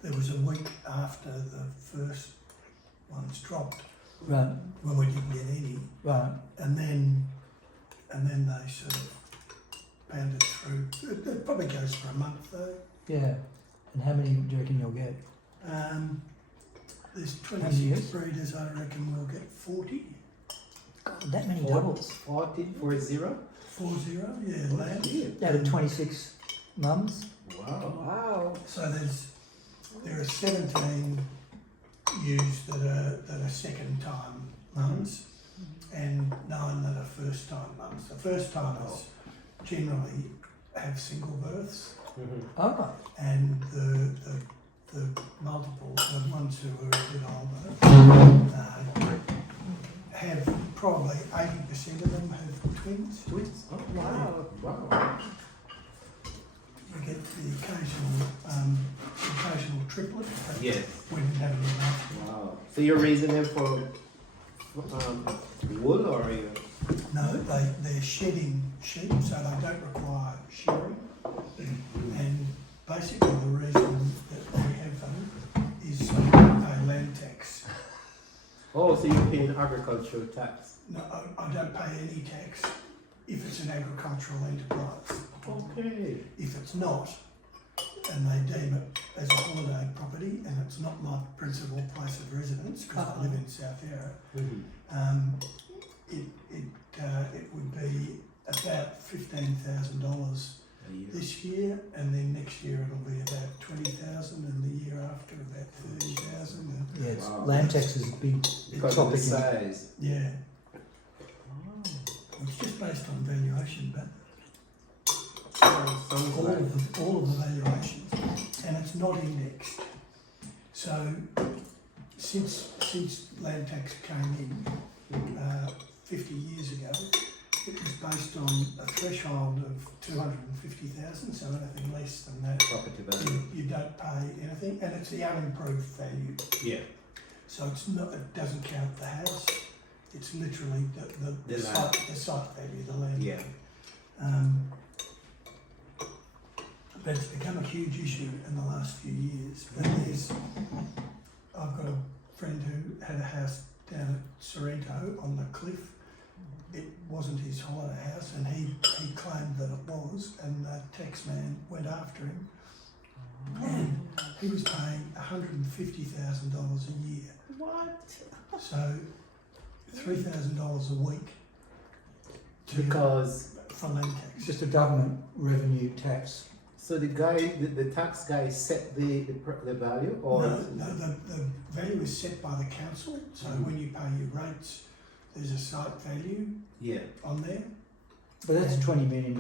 there was a week after the first ones dropped Right, when we didn't get any, right. and then they sort of pounded through. It probably goes for a month though. Yeah. And how many do you reckon you'll get? There's How many 26 years? breeders. I reckon we'll get 40. God, that many doubles. 40. 40, yeah, lambs. Out of 26 mums? Wow. Wow. So there are 17 ewes that are second time mums, and 9 that are first time mums. The first timers generally have single births, Oh, and the multiple, the ones who are a bit older, have probably 80% of them have twins. Twins. Oh, Wow. Wow. You get the occasional triplet, but Yes. we didn't have enough. Wow. So you're raising them for wool, or are you? No, they're shedding sheep, so they don't require shearing. And basically the reason that we have them is so we don't pay land tax. Oh, so you're paying agricultural tax. No, I don't pay any tax if it's an agricultural enterprise. Okay. If it's not, and they deem it as a holiday property, and it's not my principal place of residence because I live in South Yarra, it would be about $15,000 A year. this year, and then next year it'll be about 20,000, and the year after about 30,000. yeah, it's, Wow. land tax is a big Because of topic. the size. Yeah, it's just based on valuation, but Sounds like all of the valuations, and it's not indexed. So since land tax came in 50 years ago, it was based on a threshold of 250,000. So anything less than that, property value. you don't pay anything, and it's the unimproved value. Yeah. So it's not. It doesn't count the house. It's literally the land. site value, the land. Yeah. But it's become a huge issue in the last few years. But I've got a friend who had a house down at Sorrento on the cliff. It wasn't his holiday house, and he claimed that it was, and the tax man went after him, and he was paying $150,000 a year. What? So $3,000 a week Because for land tax. Just a government revenue tax. so the guy, the tax guy set the value, or No, the value is set by the council. So when you pay your rates, there's a site value yeah. on there. But that's a $20 million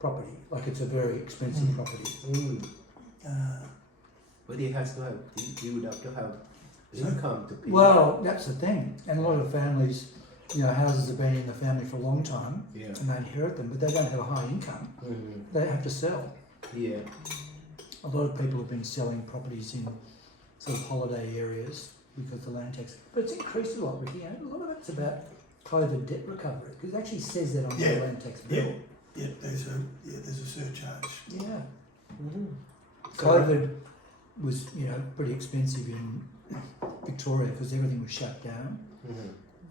property. Like, it's a very expensive property. But he has to have. He would have to have income to pay. Well, that's the thing. And a lot of families, houses have been in the family for a long time, Yeah. and they inherit them, but they don't have a high income. They have to sell. Yeah. A lot of people have been selling properties in sort of holiday areas because of the land tax. But it's increased a lot, Ricky. A lot of it's about COVID debt recovery, because it actually says that on Yeah. the land tax bill. Yeah, there's a surcharge. Yeah. Mm-hmm. COVID was, pretty expensive in Victoria because everything was shut down,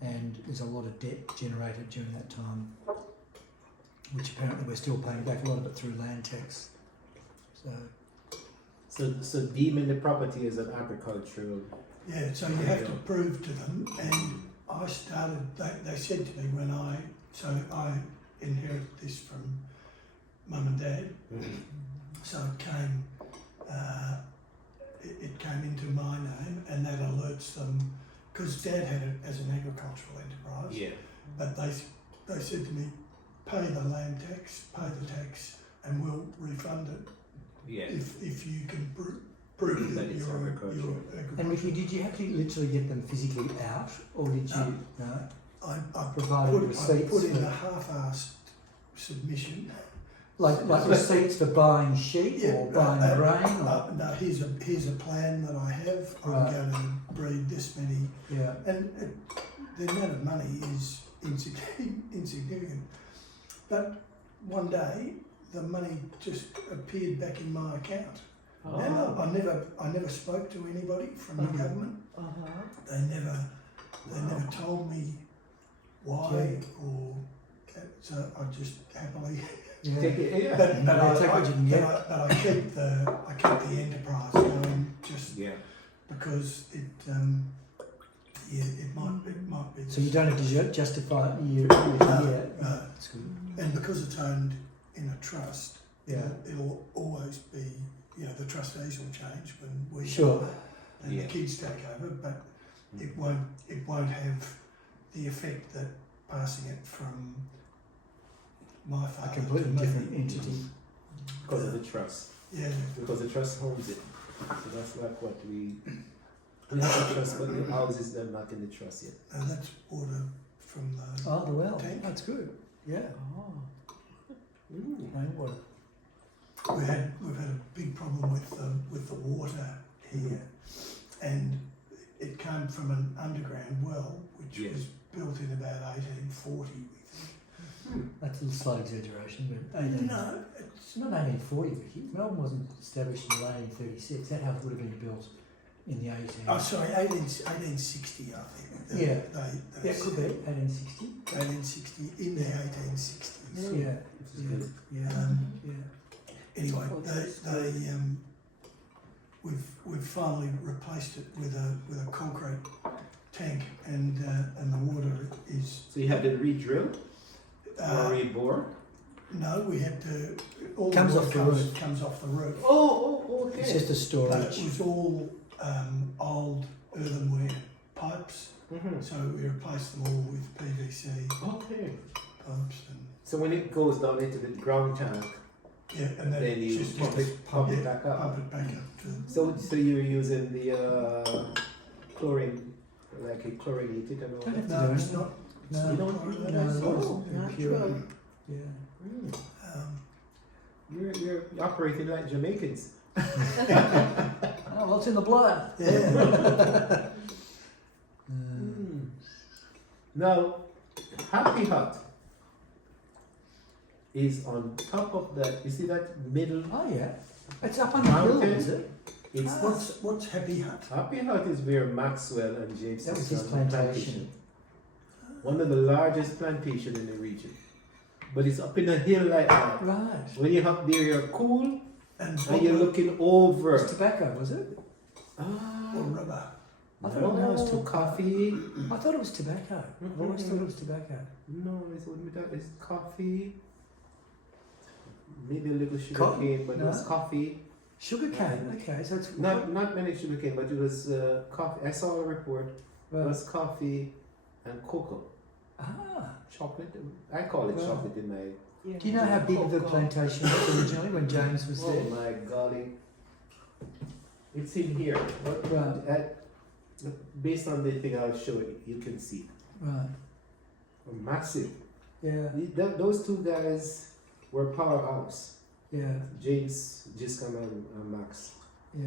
and there's a lot of debt generated during that time, which apparently we're still paying back, a lot of it through land tax. So deeming the property as an agricultural. Yeah, so you have to prove to them, and I started. They said to me when I inherited this from mum and dad, so it came into my name, and that alerts them, because Dad had it as an agricultural enterprise. Yeah. But they said to me, pay the land tax, pay the tax, and we'll refund it Yeah. if you can prove that That it's you're agricultural. And Ricky, did you have to literally get them physically out, or did you? No. I Provided receipts put in for- a half-assed submission. Like receipts for buying sheep or buying grain, or No, here's a plan that I have. Right. I'm going to breed this many, yeah. and the amount of money is insignificant. But one day the money just appeared back in my account, and I never spoke to anybody from the government. They never told me why, or so I just happily. Yeah. Yeah. But I'll take what you can get. I keep the enterprise going just Yeah. because it might be. So you don't have to justify it year to year. No. That's good. And because it's owned in a trust, Yeah. it'll always be. The trustees will change when we Sure. go and Yeah. the kids take over, but it won't have the effect that passing it from my A father completely to me. different entity. Because of the trust. Yeah. Because the trust owns it. So that's like what we have the trust, but the houses are not in the trust yet. And that's water from the Oh well, tank. that's good. Yeah. Rainwater. We've had a big problem with the water here, and it came from an underground well which Yeah. was built in about 1840. We think. That's a slight exaggeration, but 18. No, It's not 1840, Ricky. Melbourne wasn't established until 1836. That house would have been built in the 18. oh sorry, 1860 I think. Yeah. They Yeah, it could be 1860. 1860 in the 1860s. Yeah. Which is good. Yeah. Anyway, we've finally replaced it with a concrete tank, and the water is. So you have to re-drill Uh, or re-bore? No, we had to. All Comes the off water the roof. comes off the roof. Oh, okay. It's just a But storage. it was all old earthenware pipes, Mm-hmm. so we replaced them all with PVC Okay. pumps and So when it goes down into the ground tank, yeah, and then, then you just pump it back up. Pump it back up to. So you're using the chlorine, like it chlorinated and all that? No, it's not. No, You don't- no, Oh, pure. natural. Yeah. Mm. Um, You're operating like Jamaicans. Oh, well, it's in the blood. yeah. Mm. Now, Happy Hut is on top of that. You see that middle? Oh yeah, it's up on the hill, Mountain. is it? It's What's Happy Hut? Happy Hut is where Maxwell and James That was Sisson his plantation. One of the largest plantation in the region. But it's up in a hill like that. Right. When you're up there, you're cool And and you're looking over. It's tobacco, was it? or rubber. I thought No, it it's to coffee. I thought it was tobacco. I've always thought it was tobacco. No, it's wouldn't be that. It's coffee. Maybe a little sugar Co- cane, but it was no. coffee. Sugar cane. Okay, so it's Not many sugar cane, but it was coffee. I saw a report. It Right. was coffee and cocoa. Ah. Chocolate. I call it Right. chocolate in my. Yeah. Do you know how big the plantation was originally when James was Oh there? my golly. It's in here. But, Right. based on the thing I'll show you, you can see. Right. Massive. Yeah. Those two guys were powerhouse. Yeah. James, Giscom and Max. Yeah.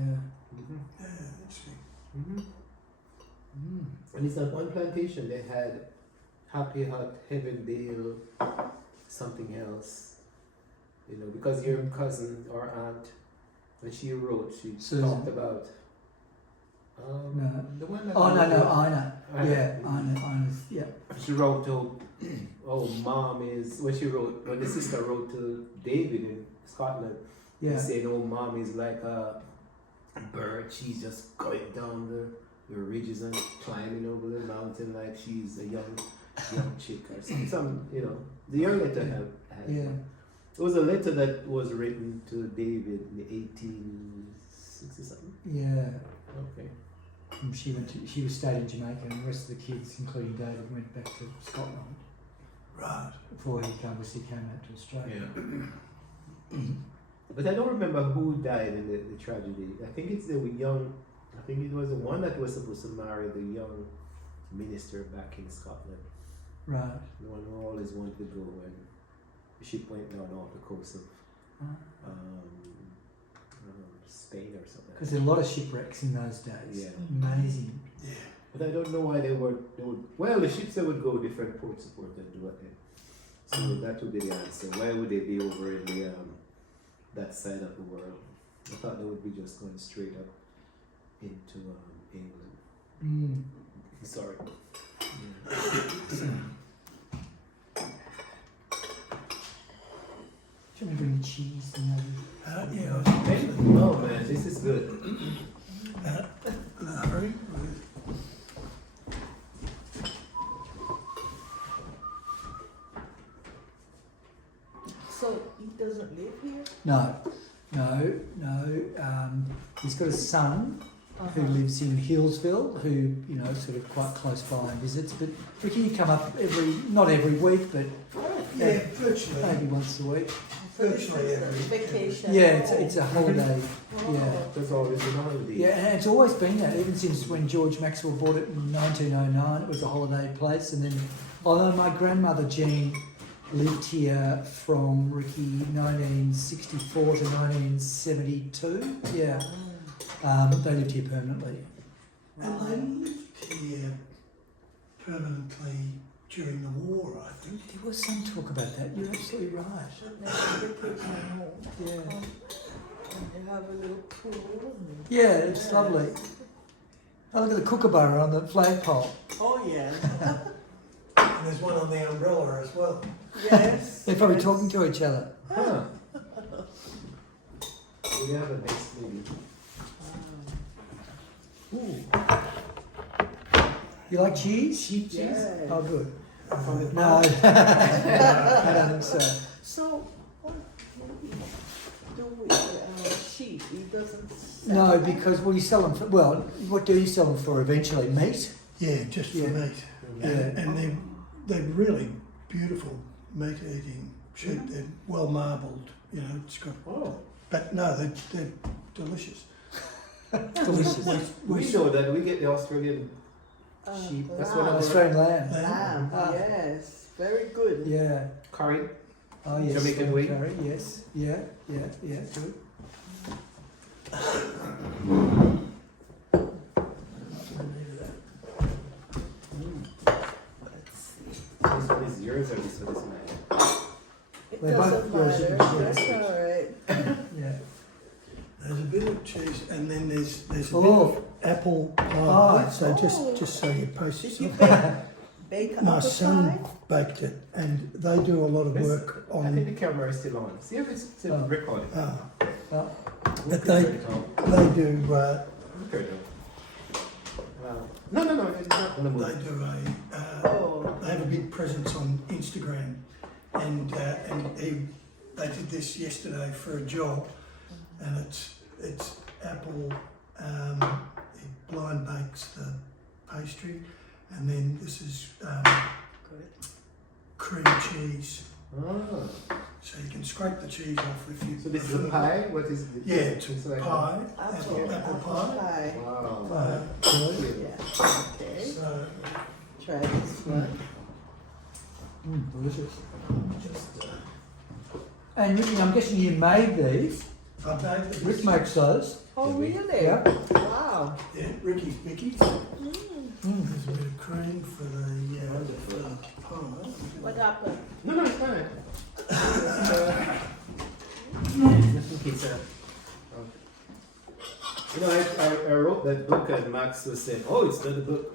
Mm-hmm. Yeah, interesting. Mm-hmm. Mm. And it's on one plantation they had Happy Hut, Heaven Dale, something else. You know, because your cousin or aunt, when she wrote, she Susan. talked about No. the one that Oh no, wrote- Ina. Ina. Yeah, Ina's. Yeah. She wrote to, oh, mom is, when the sister wrote to David in Scotland, Yeah. he said, oh, mom is like a bird, she's just going down the ridges and climbing over the mountain like she's a young chick or something. You know, the young letter had. Yeah. It was a letter that was written to David in the 1860 something. Yeah. Okay. And she was stayed in Jamaica, and the rest of the kids, including David, went back to Scotland Right. before he came out to Australia. But I don't remember who died in the tragedy. I think it's the young. I think it was the one that was supposed to marry the young minister back in Scotland. Right. The one who always wanted to go when the ship went down off the coast of Spain or something. Because there are a lot of shipwrecks in those days. Yeah. Amazing. Yeah. But I don't know why they would. Well, the ships they would go different ports of port and do what they. So that would be the answer. Why would they be over in the that side of the world? I thought they would be just going straight up into England. Mm. Sorry. Do you want to bring cheese and maybe? Yeah. Hey, oh man, this is good. No hurry. So he doesn't live here? No. He's got a son who lives in Hillsville, who sort of quite close by and visits. But Ricky, you come up not every week, but Yeah, virtually. maybe once a week. So this Virtually is a every- vacation. Yeah, it's a holiday. Oh. Yeah. There's always been a holiday. Yeah, and it's always been that, even since when George Maxwell bought it in 1909, it was a holiday place. And then, although my grandmother Jean lived here from Ricky 1964 to 1972, yeah, they lived here permanently. And they lived here permanently during the war, I think. There was some talk about that, you're absolutely right. Next vacation home. Yeah, And they have a little pool. And yeah, it's lovely. Oh, look at the kookaburra on the flagpole. oh, yeah. And there's one on the umbrella as well. Yes. They're probably yes. talking to each other. Huh. We have a nice lady. Ooh. You like cheese? Sheep cheese? Yeah. Oh, good. From the No, I don't think so. So, what do we do with sheep? He doesn't sell No, them? because you sell them for, what do you sell them for eventually? Meat? Yeah, just for Yeah. meat. Yeah. And they're really beautiful meat eating sheep. They're well marbled, you know, it's got, Oh, but no, they're delicious. Delicious. we know that we get the Australian sheep. That's one of lamb. our Australian lamb. Lamb, Ah. yes, very good. Yeah. curry. Oh yes. Jamaican lamb wing. curry. Yes. Yeah. Good. Let's see. This one is yours or this one is mine? It They're doesn't both matter, yours. that's all right. Yeah. There's a bit of cheese, and then there's a bit Oh. of apple pie. Oh. So just so you post Did you yourself. bake My apple son pie? baked it, and they do a lot of work I think on. the camera is still on. See if it's still Oh. recording. Oh. But they do. Okay, no, it's not gonna They move. do Oh, they have a big presence on Instagram, and they did this yesterday for a job, and it's apple. He blind bakes the pastry, and then this is good. cream cheese. Oh. So you can scrape the cheese off if you. So this is a prefer. pie? What is it? Yeah, it's It's a like pie, Apple apple pie. pie. Wow. Good. Yeah, okay. So Try this one. Delicious. just And Ricky, I'm guessing you made these. I made this. Rick makes those. Oh, really? Yeah. Wow. Yeah, Ricky's Mickey's. Mm. There's a bit of cream for the pie. What happened? No, it's fine. Just in case. You know, I wrote that book and Max was saying, oh, it's not a book.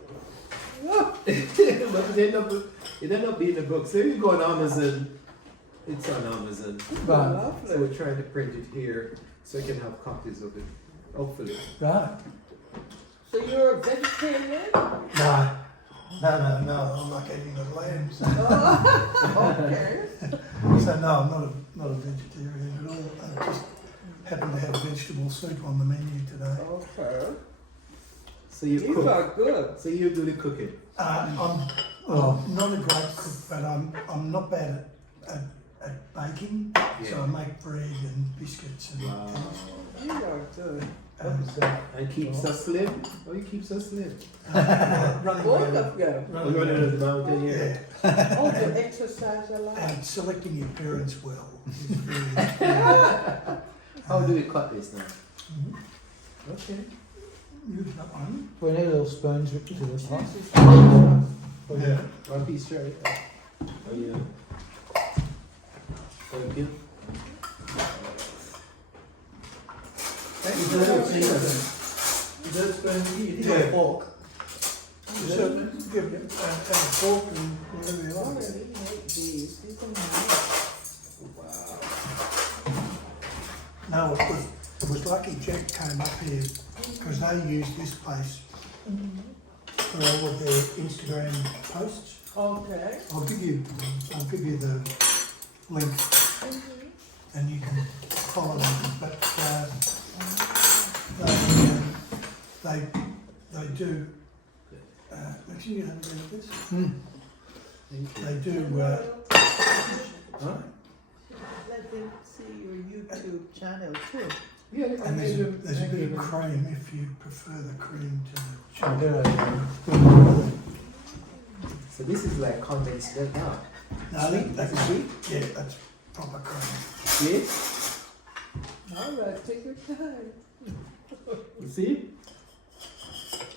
But it ended up being a book. So you go on Amazon, it's on Amazon. Right. So we're trying to print it here so I can have copies of it, hopefully. Right. So you're a vegetarian? No, I'm like eating the lamb. So, Okay. so no, I'm not a vegetarian at all. I just happen to have vegetable soup on the menu today. Okay. So you These cook. are good. So you do the cooking. I'm not a great cook, but I'm not bad at baking. So I make bread and biscuits and Wow. things. These are good. And keeps us slim. Oh, you keeps us slim. Running Both around, of them. We're running on the mountain here. yeah, Oh, you exercise a lot. and selecting your parents well is really. How do we cut this now? Mhm. Okay. Use that one. We need little spoons, Ricky, to this one. Yeah. One piece, right? Oh, yeah. Thank you. Is that a spoon? You did Yeah. a fork. So give it a fork and whatever you I like. really make these. These are nice. No, it was lucky Jack came up here because they use this place for all of their Instagram posts. Okay. I'll give you the link and you can follow them. But they do. Actually, you have a go at this. Thank you. They do. Huh? Let them see your YouTube channel too. Yeah, And there's a bit of cream if you prefer the cream to the Oh, chocolate. there. So this is like condensed milk now. No, that's sweet. Yeah, that's proper cream. Sweet? All right, take your time. You see?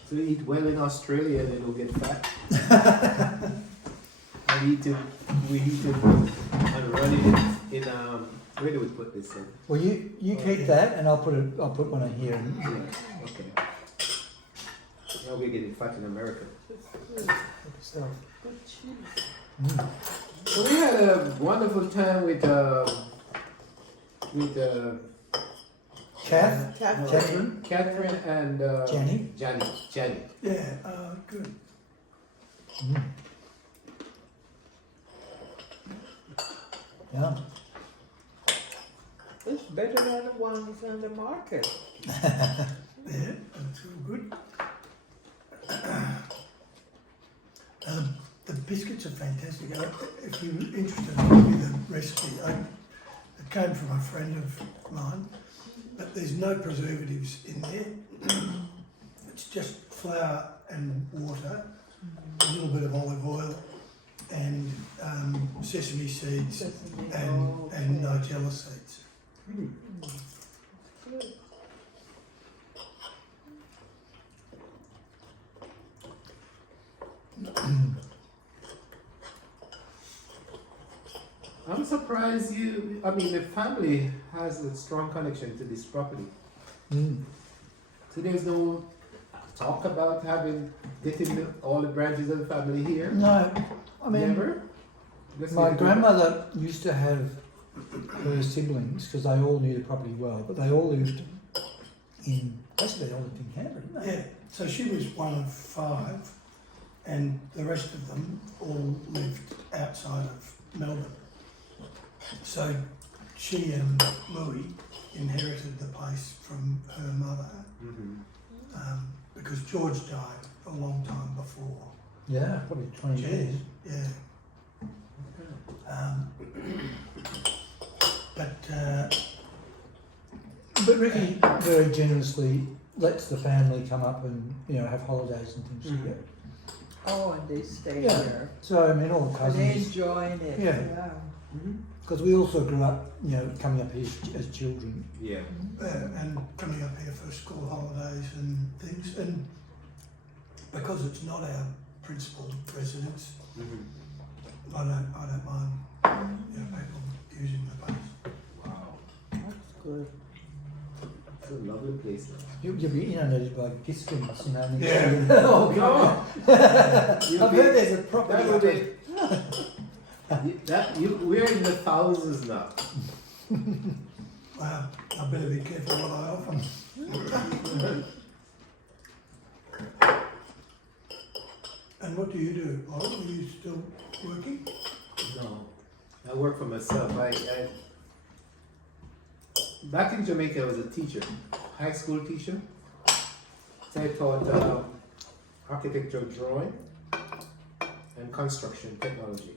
So you eat well in Australia and it'll get fat. we eat it and run it in where do we put this in? Well, you keep that, and I'll put one in here. Yeah, okay. Now we're getting fat in America. Just good. So, Good cheese. So we had a wonderful time with Kath, Catherine. Catherine and Jenny. Yeah, good. Yeah. It's better than the ones on the market. Yeah, that's all good. The biscuits are fantastic. If you're interested, I'll give you the recipe. It came from a friend of mine, but there's no preservatives in there. It's just flour and water, a little bit of olive oil, and sesame seeds Sesame and oil. nigella seeds. Good. I'm surprised I mean, the family has a strong connection to this property. Mm. So there's no talk about getting all the branches of the family here? No, I mean, Never? Just my need to go- grandmother used to have her siblings, because they all knew the property well, but they all lived in, basically they all lived in Canberra, didn't they? Yeah, so she was one of 5, and the rest of them all lived outside of Melbourne. So she and Louis inherited the place from her mother Mhm. because George died a long time before. Yeah, probably 20 years. Yeah. But Ricky very generously lets the family come up and, you know, have holidays and things Mhm. together. Oh, and they stay Yeah. here. So, I mean, all the Are they cousins, enjoying it? Yeah. Mhm. because we also grew up, you know, coming up here as children. Yeah. And coming up here for school holidays and things, and because it's not our principal residence, Mhm. I don't mind, you know, people using the place. Wow. That's good. It's a lovely place. You'll be inundated by piskins, you know. next Yeah. year. Oh, God. You'll I've be- heard there's a property That would up be, we're in the thousands now. Wow, I better be careful what I offer. And what do you do, Laurel? Are you still working? No, I work for myself. Back in Jamaica, I was a teacher, high school teacher. So I taught architectural drawing and construction technology.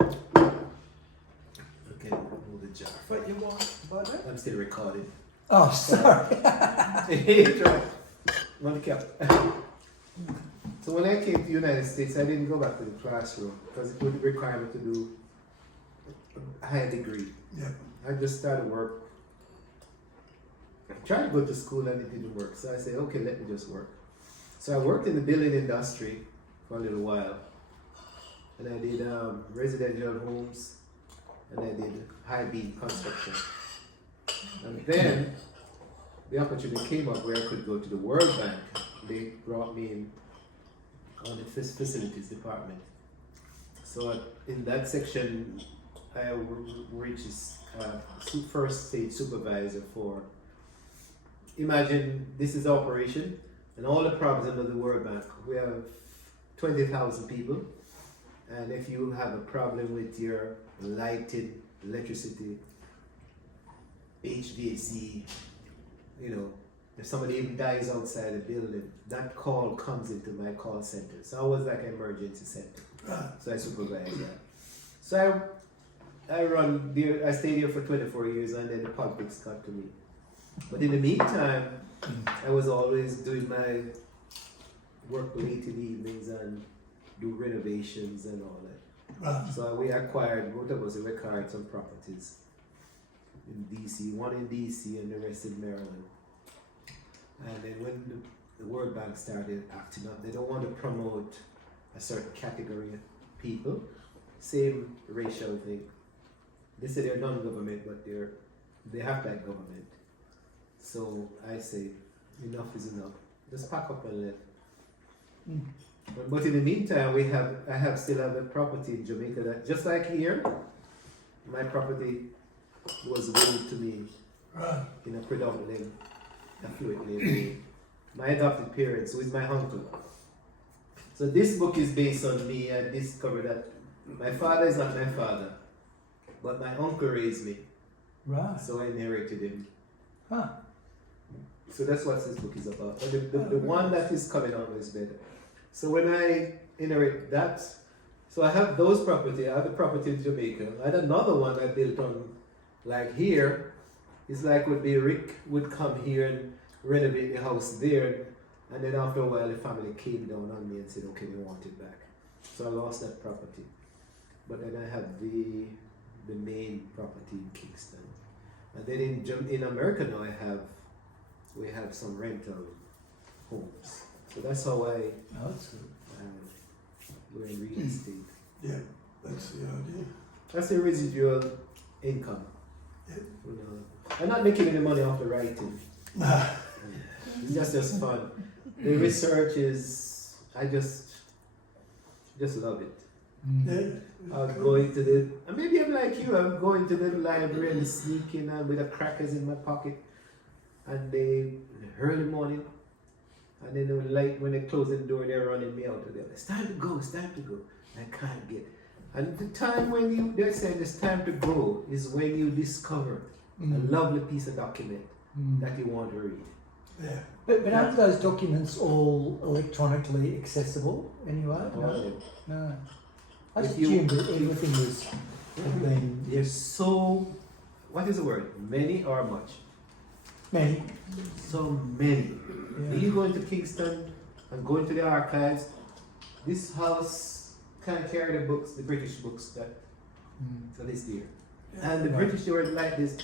Okay, move the jar. What you want, butter? I'm still recording. Oh, sorry. One cap. So when I came to the United States, I didn't go back to the classroom because it would require me to do a high degree. Yeah. I just started work. I tried to go to school and it didn't work. So I said, okay, let me just work. So I worked in the building industry for a little while. And I did residential homes and I did high beam construction. And then the opportunity came up where I could go to the World Bank. They brought me in on the facilities department. So in that section, I reached first stage supervisor for. Imagine this is operation, and all the problems under the World Bank. We have 20,000 people, and if you have a problem with your lighting, electricity, HVAC, you know, if somebody even dies outside the building, that call comes into my call center. So I was like an emergency center. Right. So I supervise that. So I run there, I stayed here for 24 years and then the politics got to me. But in the meantime, I was always doing my work late in the evenings and do renovations and all that. Right. So we acquired, both of us acquired some properties in DC, one in DC and the rest in Maryland. And then when the World Bank started acting up, they don't want to promote a certain category of people, same racial thing. They say they're non-government, but they have that government. So I say, enough is enough. Just pack up and left. But in the meantime, I still have a property in Jamaica that, just like here, my property was willed to me Right. in a predominantly affluent way. My adopted parents, who is my uncle. So this book is based on me. I discovered that my father is not my father, but my uncle raised me, Right. so I inherited him. Huh. So that's what this book is about. But the one that is coming out is better. So when I inherit that So I have those property. I have the property in Jamaica. I had another one I built on, like here. It's like would be Rick would come here and renovate the house there, and then after a while the family came down on me and said, okay, they want it back. So I lost that property. But then I have the main property in Kingston, and then in America now we have some rental homes. So that's how That's good. we're in real estate. Yeah, that's the idea. That's the residual income. Yeah. You know, I'm not making any money off the writing. It's just fun. The research is, I just love it. Yeah. I'm going to the, and maybe I'm like you, I'm going to the library and sneaking and with the crackers in my pocket, and they early morning, and then when they close the door, they're running me out of there. It's time to go, it's time to go. I can't get. And the time when they're saying it's time to go is when you discover a lovely piece of document that you want to read. Yeah. But aren't those documents all electronically accessible anyway? No. I just If you- assumed that everything had been There's so, what is the word? Many or much? many. So many. Yeah. You go into Kingston and go into the archives. This house can carry the books, the British books that is there. And the Right. British were like this.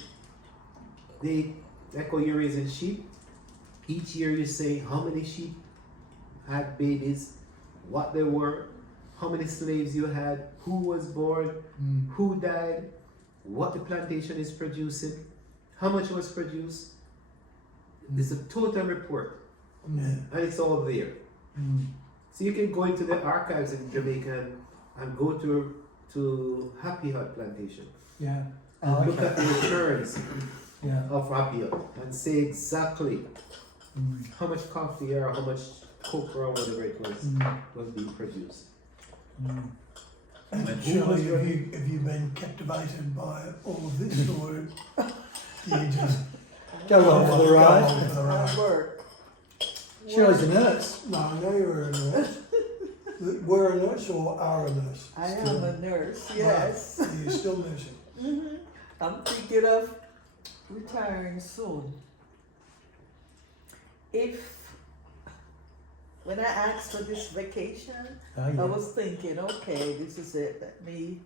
They like how you're raising sheep. Each year you say how many sheep had babies, what they were, how many slaves you had, who was born, who died, what the plantation is producing, how much was produced. It's a total report, Yeah. and it's all there. So you can go into the archives in Jamaica and go to Happy Hut Plantation Yeah. and look at the returns Yeah. of Happy Hut and say exactly how much coffee or how much cocoa or whatever it was being produced. And Who Shelley, was your- have you been captivated by all of this, or do you just Go on for the go ride. on for the ride? I work. Shirley's a nurse. No, I know you're a nurse. We're a nurse or are a nurse? I am a nurse, yes. Right. You're still nursing. I'm thinking of retiring soon. When I asked for this vacation, Oh, yeah. I was thinking, okay, this is it, let me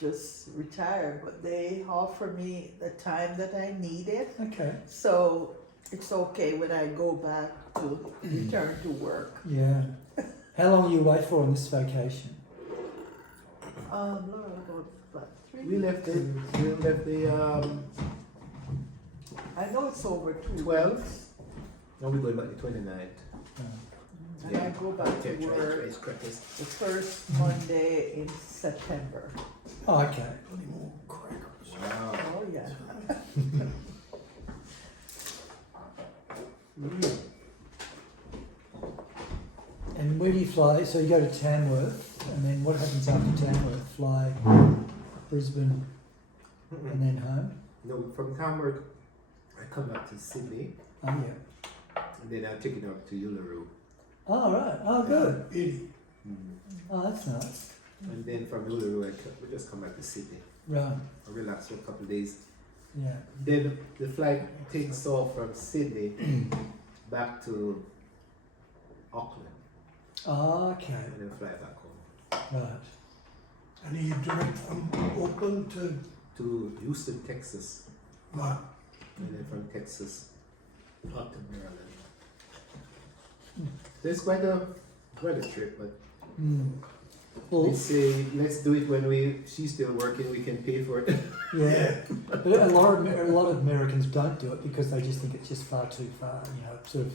just retire. But they offer me the time that I needed, Okay. so it's okay when I go back to return to work. Yeah. How long are you away for on this vacation? Lord, about 3 We left the I know it's over 2 12. weeks. now we're going back the 29th. And I go back to work Rice crackers. the first Monday in September. Oh, okay. Bloody more crackers. Wow. Oh, yeah. And where do you fly? So you go to Tamworth, and then what happens after Tamworth? Fly Brisbane and then home? No, from Tamworth, I come back to Sydney, Oh, yeah. and then I take it up to Uluru. Oh, right. Oh, good. Beauty. Oh, that's nice. And then from Uluru, we just come back to Sydney. Right. I relax for a couple of days. Yeah. Then the flight takes off from Sydney back to Auckland, Oh, okay. and then fly back home Right. And are you direct from Auckland to Houston, Texas, right? and then from Texas up to Maryland. There's quite a trip, but Well, we say let's do it when she's still working. We can pay for it. yeah. But a lot of Americans don't do it because they just think it's just far too far. You know, sort of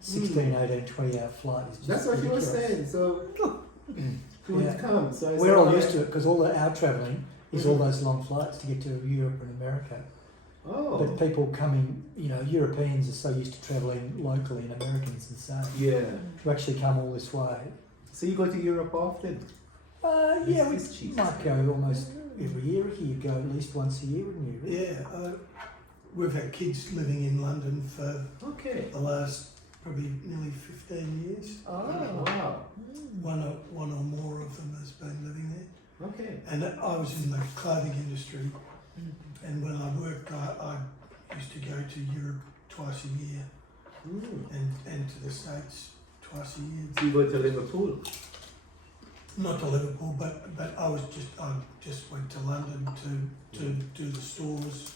16, 18, 20-hour flight is just That's what she was ridiculous. saying. So who Yeah. would come? So I We're said, all "Alright." used to it because all our travelling is all those long flights to get to Europe and America. Oh, But people coming, you know, Europeans are so used to travelling locally, and Americans the same. yeah. To actually come all this way. So you go to Europe often? Yeah, we It's cheap. might go almost every year. Ricky, you'd go at least once a year, wouldn't you? Rick? Yeah. We've had kids living in London for Okay. the last probably nearly 15 years. Oh, wow. One or more of them has been living there. Okay. And I was in the clothing industry, and when I worked, I used to go to Europe twice a year, and to the States twice a year. So you go to Liverpool? Not to Liverpool, but I just went to London to do the stores,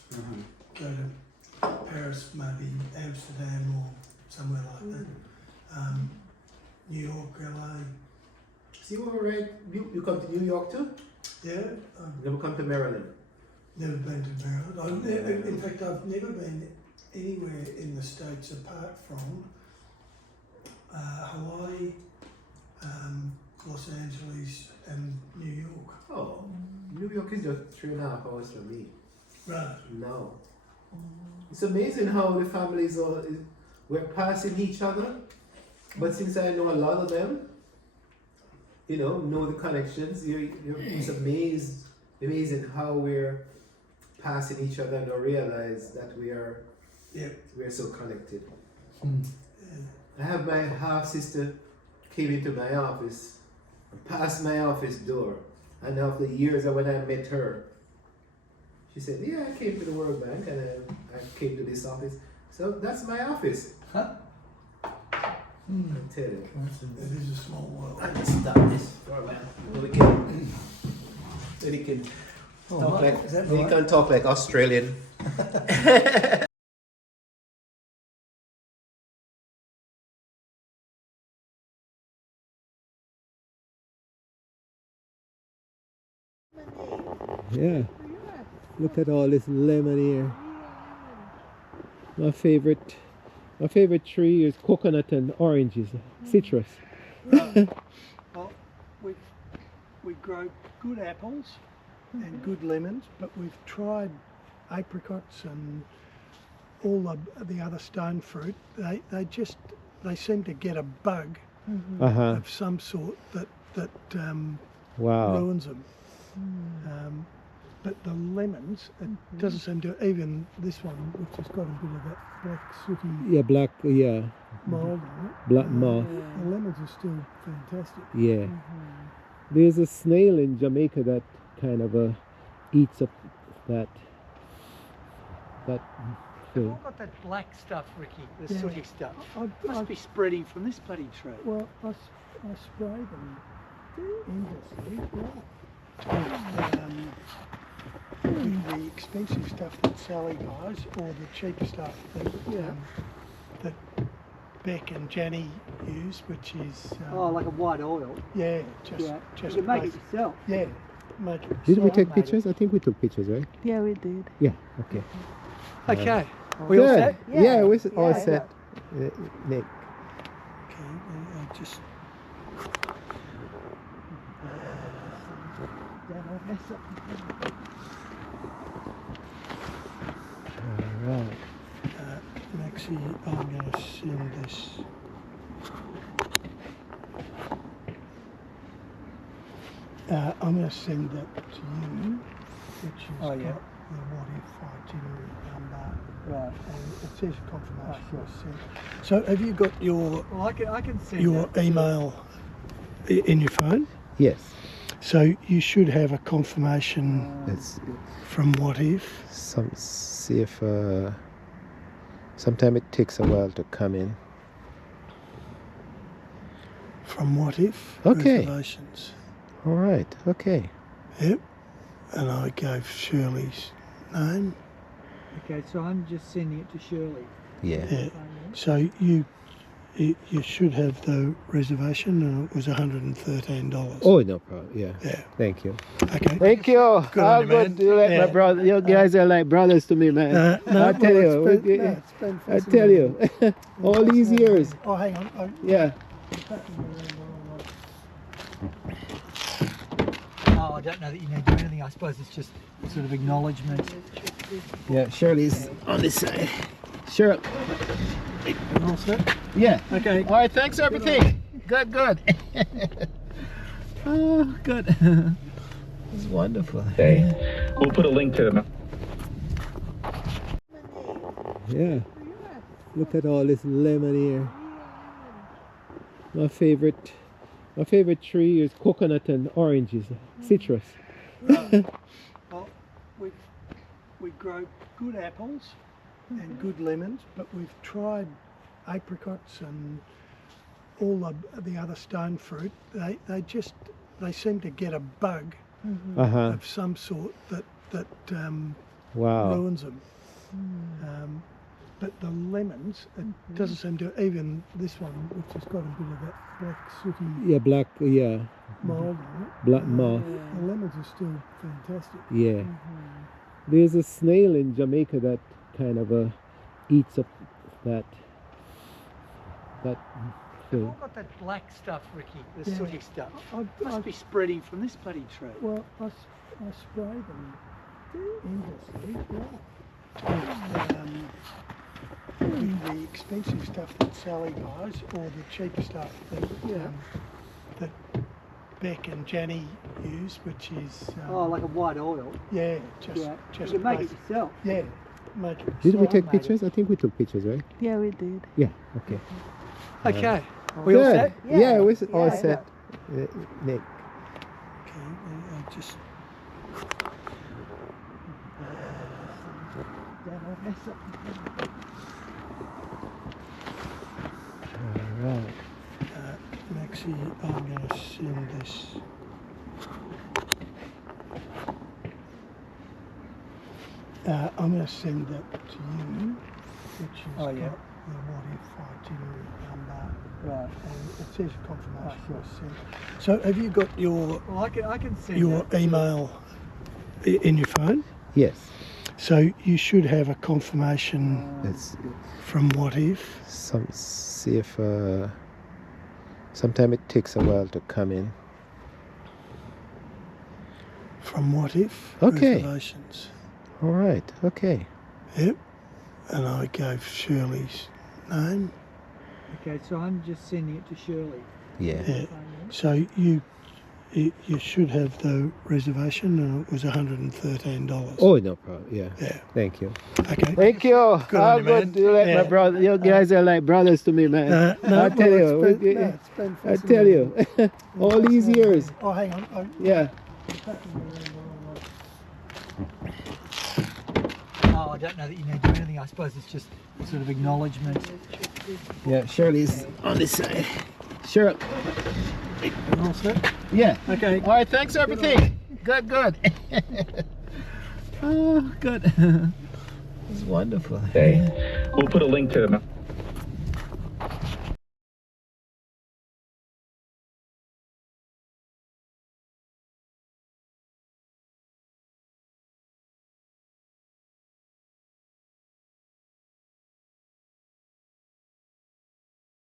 go to Paris, maybe Amsterdam or somewhere like that. New York, LA. So you were right. You come to New York too? Yeah, Never come to Maryland? never been to Maryland. In fact, I've never been anywhere in the States apart from Hawaii, Los Angeles, and New York. Oh, New York is just 3.5 hours from me. Right. No. It's amazing how the families we're passing each other, but since I know a lot of them, know the connections, it's amazing how we're passing each other and don't realize that we're so connected. I have my half sister came into my office, past my office door, and after years when I met her, she said, "Yeah, I came to the World Bank and I came to this office." So that's my office. Huh? I tell you. It is a small world. I can stop this for a while. Then he can talk like is that he right? can talk like Australian. Yeah, look at all this lemon here. My favorite tree is coconut and oranges, citrus. Well, we grow good apples and good lemons, but we've tried apricots and all the other stone fruit. They seem to get a bug of some sort that Wow. ruins them. But the lemons, it doesn't seem to, even this one, which has got a bit of that black sooty mould on it. Black moth. The lemons are still fantastic. Yeah. There's a snail in Jamaica that kind of eats up that They've thing. all got that black stuff, Ricky, the Yeah. sooty stuff. I Must be spreading from this bloody tree. Well, I spray them endlessly. With the expensive stuff that Sally buys, or the cheaper stuff that Beck and Janny use, which is Like a white oil. just You can make it basic- yourself. Yeah, matrix. Did we Yeah, take maybe. pictures? I think we took pictures, right? Yeah, we did. Yeah. Okay. Okay. We all set? Yeah, we're all Yeah. set. Nick. Okay, I just All right. and actually I'm going to send this. I'm going to send that to you, which has got the what if itinerary number, Right. and it says confirmation was sent. So have you got your Well, I can send your that. email in your phone? Yes. So you should have a confirmation Let's from What If. see if sometime it takes a while to come in. From What If Okay. Reservations. All right. Okay. Yep. And I gave Shirley's name. Okay, so I'm just sending it to Shirley. Yeah. Yeah. So you should have the reservation, and it was $113. Oh, no problem. Yeah. Yeah. Thank you. Okay. Thank you. Good on you, man. You like my Yeah. brother. You guys are like brothers to me, man. I tell you. it's been I tell you. All these years. Oh, hang on. Yeah. Oh, I don't know that you need to do anything. I suppose it's just sort of acknowledgement. Yeah. Shirley's on this side. Shirley. All set? Yeah. Okay. All right. Thanks for everything. Good. Oh, good. It's wonderful. We'll put a link to them. Yeah. Look at all this lemon here. My favorite tree is coconut and oranges, citrus. Well, we grow good apples and good lemons, but we've tried apricots and all the other stone fruit. They seem to get a bug of some sort that Wow. ruins them. But the lemons, it doesn't seem to. Even this one, which has got a bit of that black sooty Yeah, black. Yeah, mold on it. black moth. The lemons are still fantastic. Yeah. There's a snail in Jamaica that kind of eats up that They've thing. all got that black stuff, Ricky, the Yeah. sooty stuff. I- Must be spreading from this bloody tree. Well, I spray them endlessly. Yeah. With the expensive stuff that Sally buys, or the cheap stuff that Beck and Janny use, which is Like a white oil. just You can make basic. it yourself. Yeah, make it. Did we Well take made pictures? I think we took pictures, right? Yeah, we did. Yeah. Okay. Okay. We all Good. set? Yeah, we're all Yeah. set. Nick. Okay, I'll just. All right. Maxie, I'm going to send this. I'm going to send that to you, which has got the what if itinerary number, Right. and it says confirmation was sent. So have you got your Well, I can see your email in your phone? Yes. So you should have a confirmation Let's from What If. see if sometime it takes a while to come in. From What If. Okay. Reservations. All right. Okay. Yep. And I gave Shirley's name. Okay, so I'm just sending it to Shirley. Yeah. Yeah. So you should have the reservation, and it was $113. Oh, no problem. Yeah. Yeah. Thank you. Okay. Thank you. Good on you, man. You like my Yeah. brother. You guys are like brothers to me, man. No, I tell you. it's been I tell you. All these years. Oh, hang on. Oh, Yeah. Oh, I don't know that you need to do anything. I suppose it's just sort of acknowledgement. Yeah. Shirley's on this side. Shirley. all set? Yeah. Okay. All right. Thanks for everything. Good. Good. Oh, good. It's wonderful. Okay. We'll put a link to the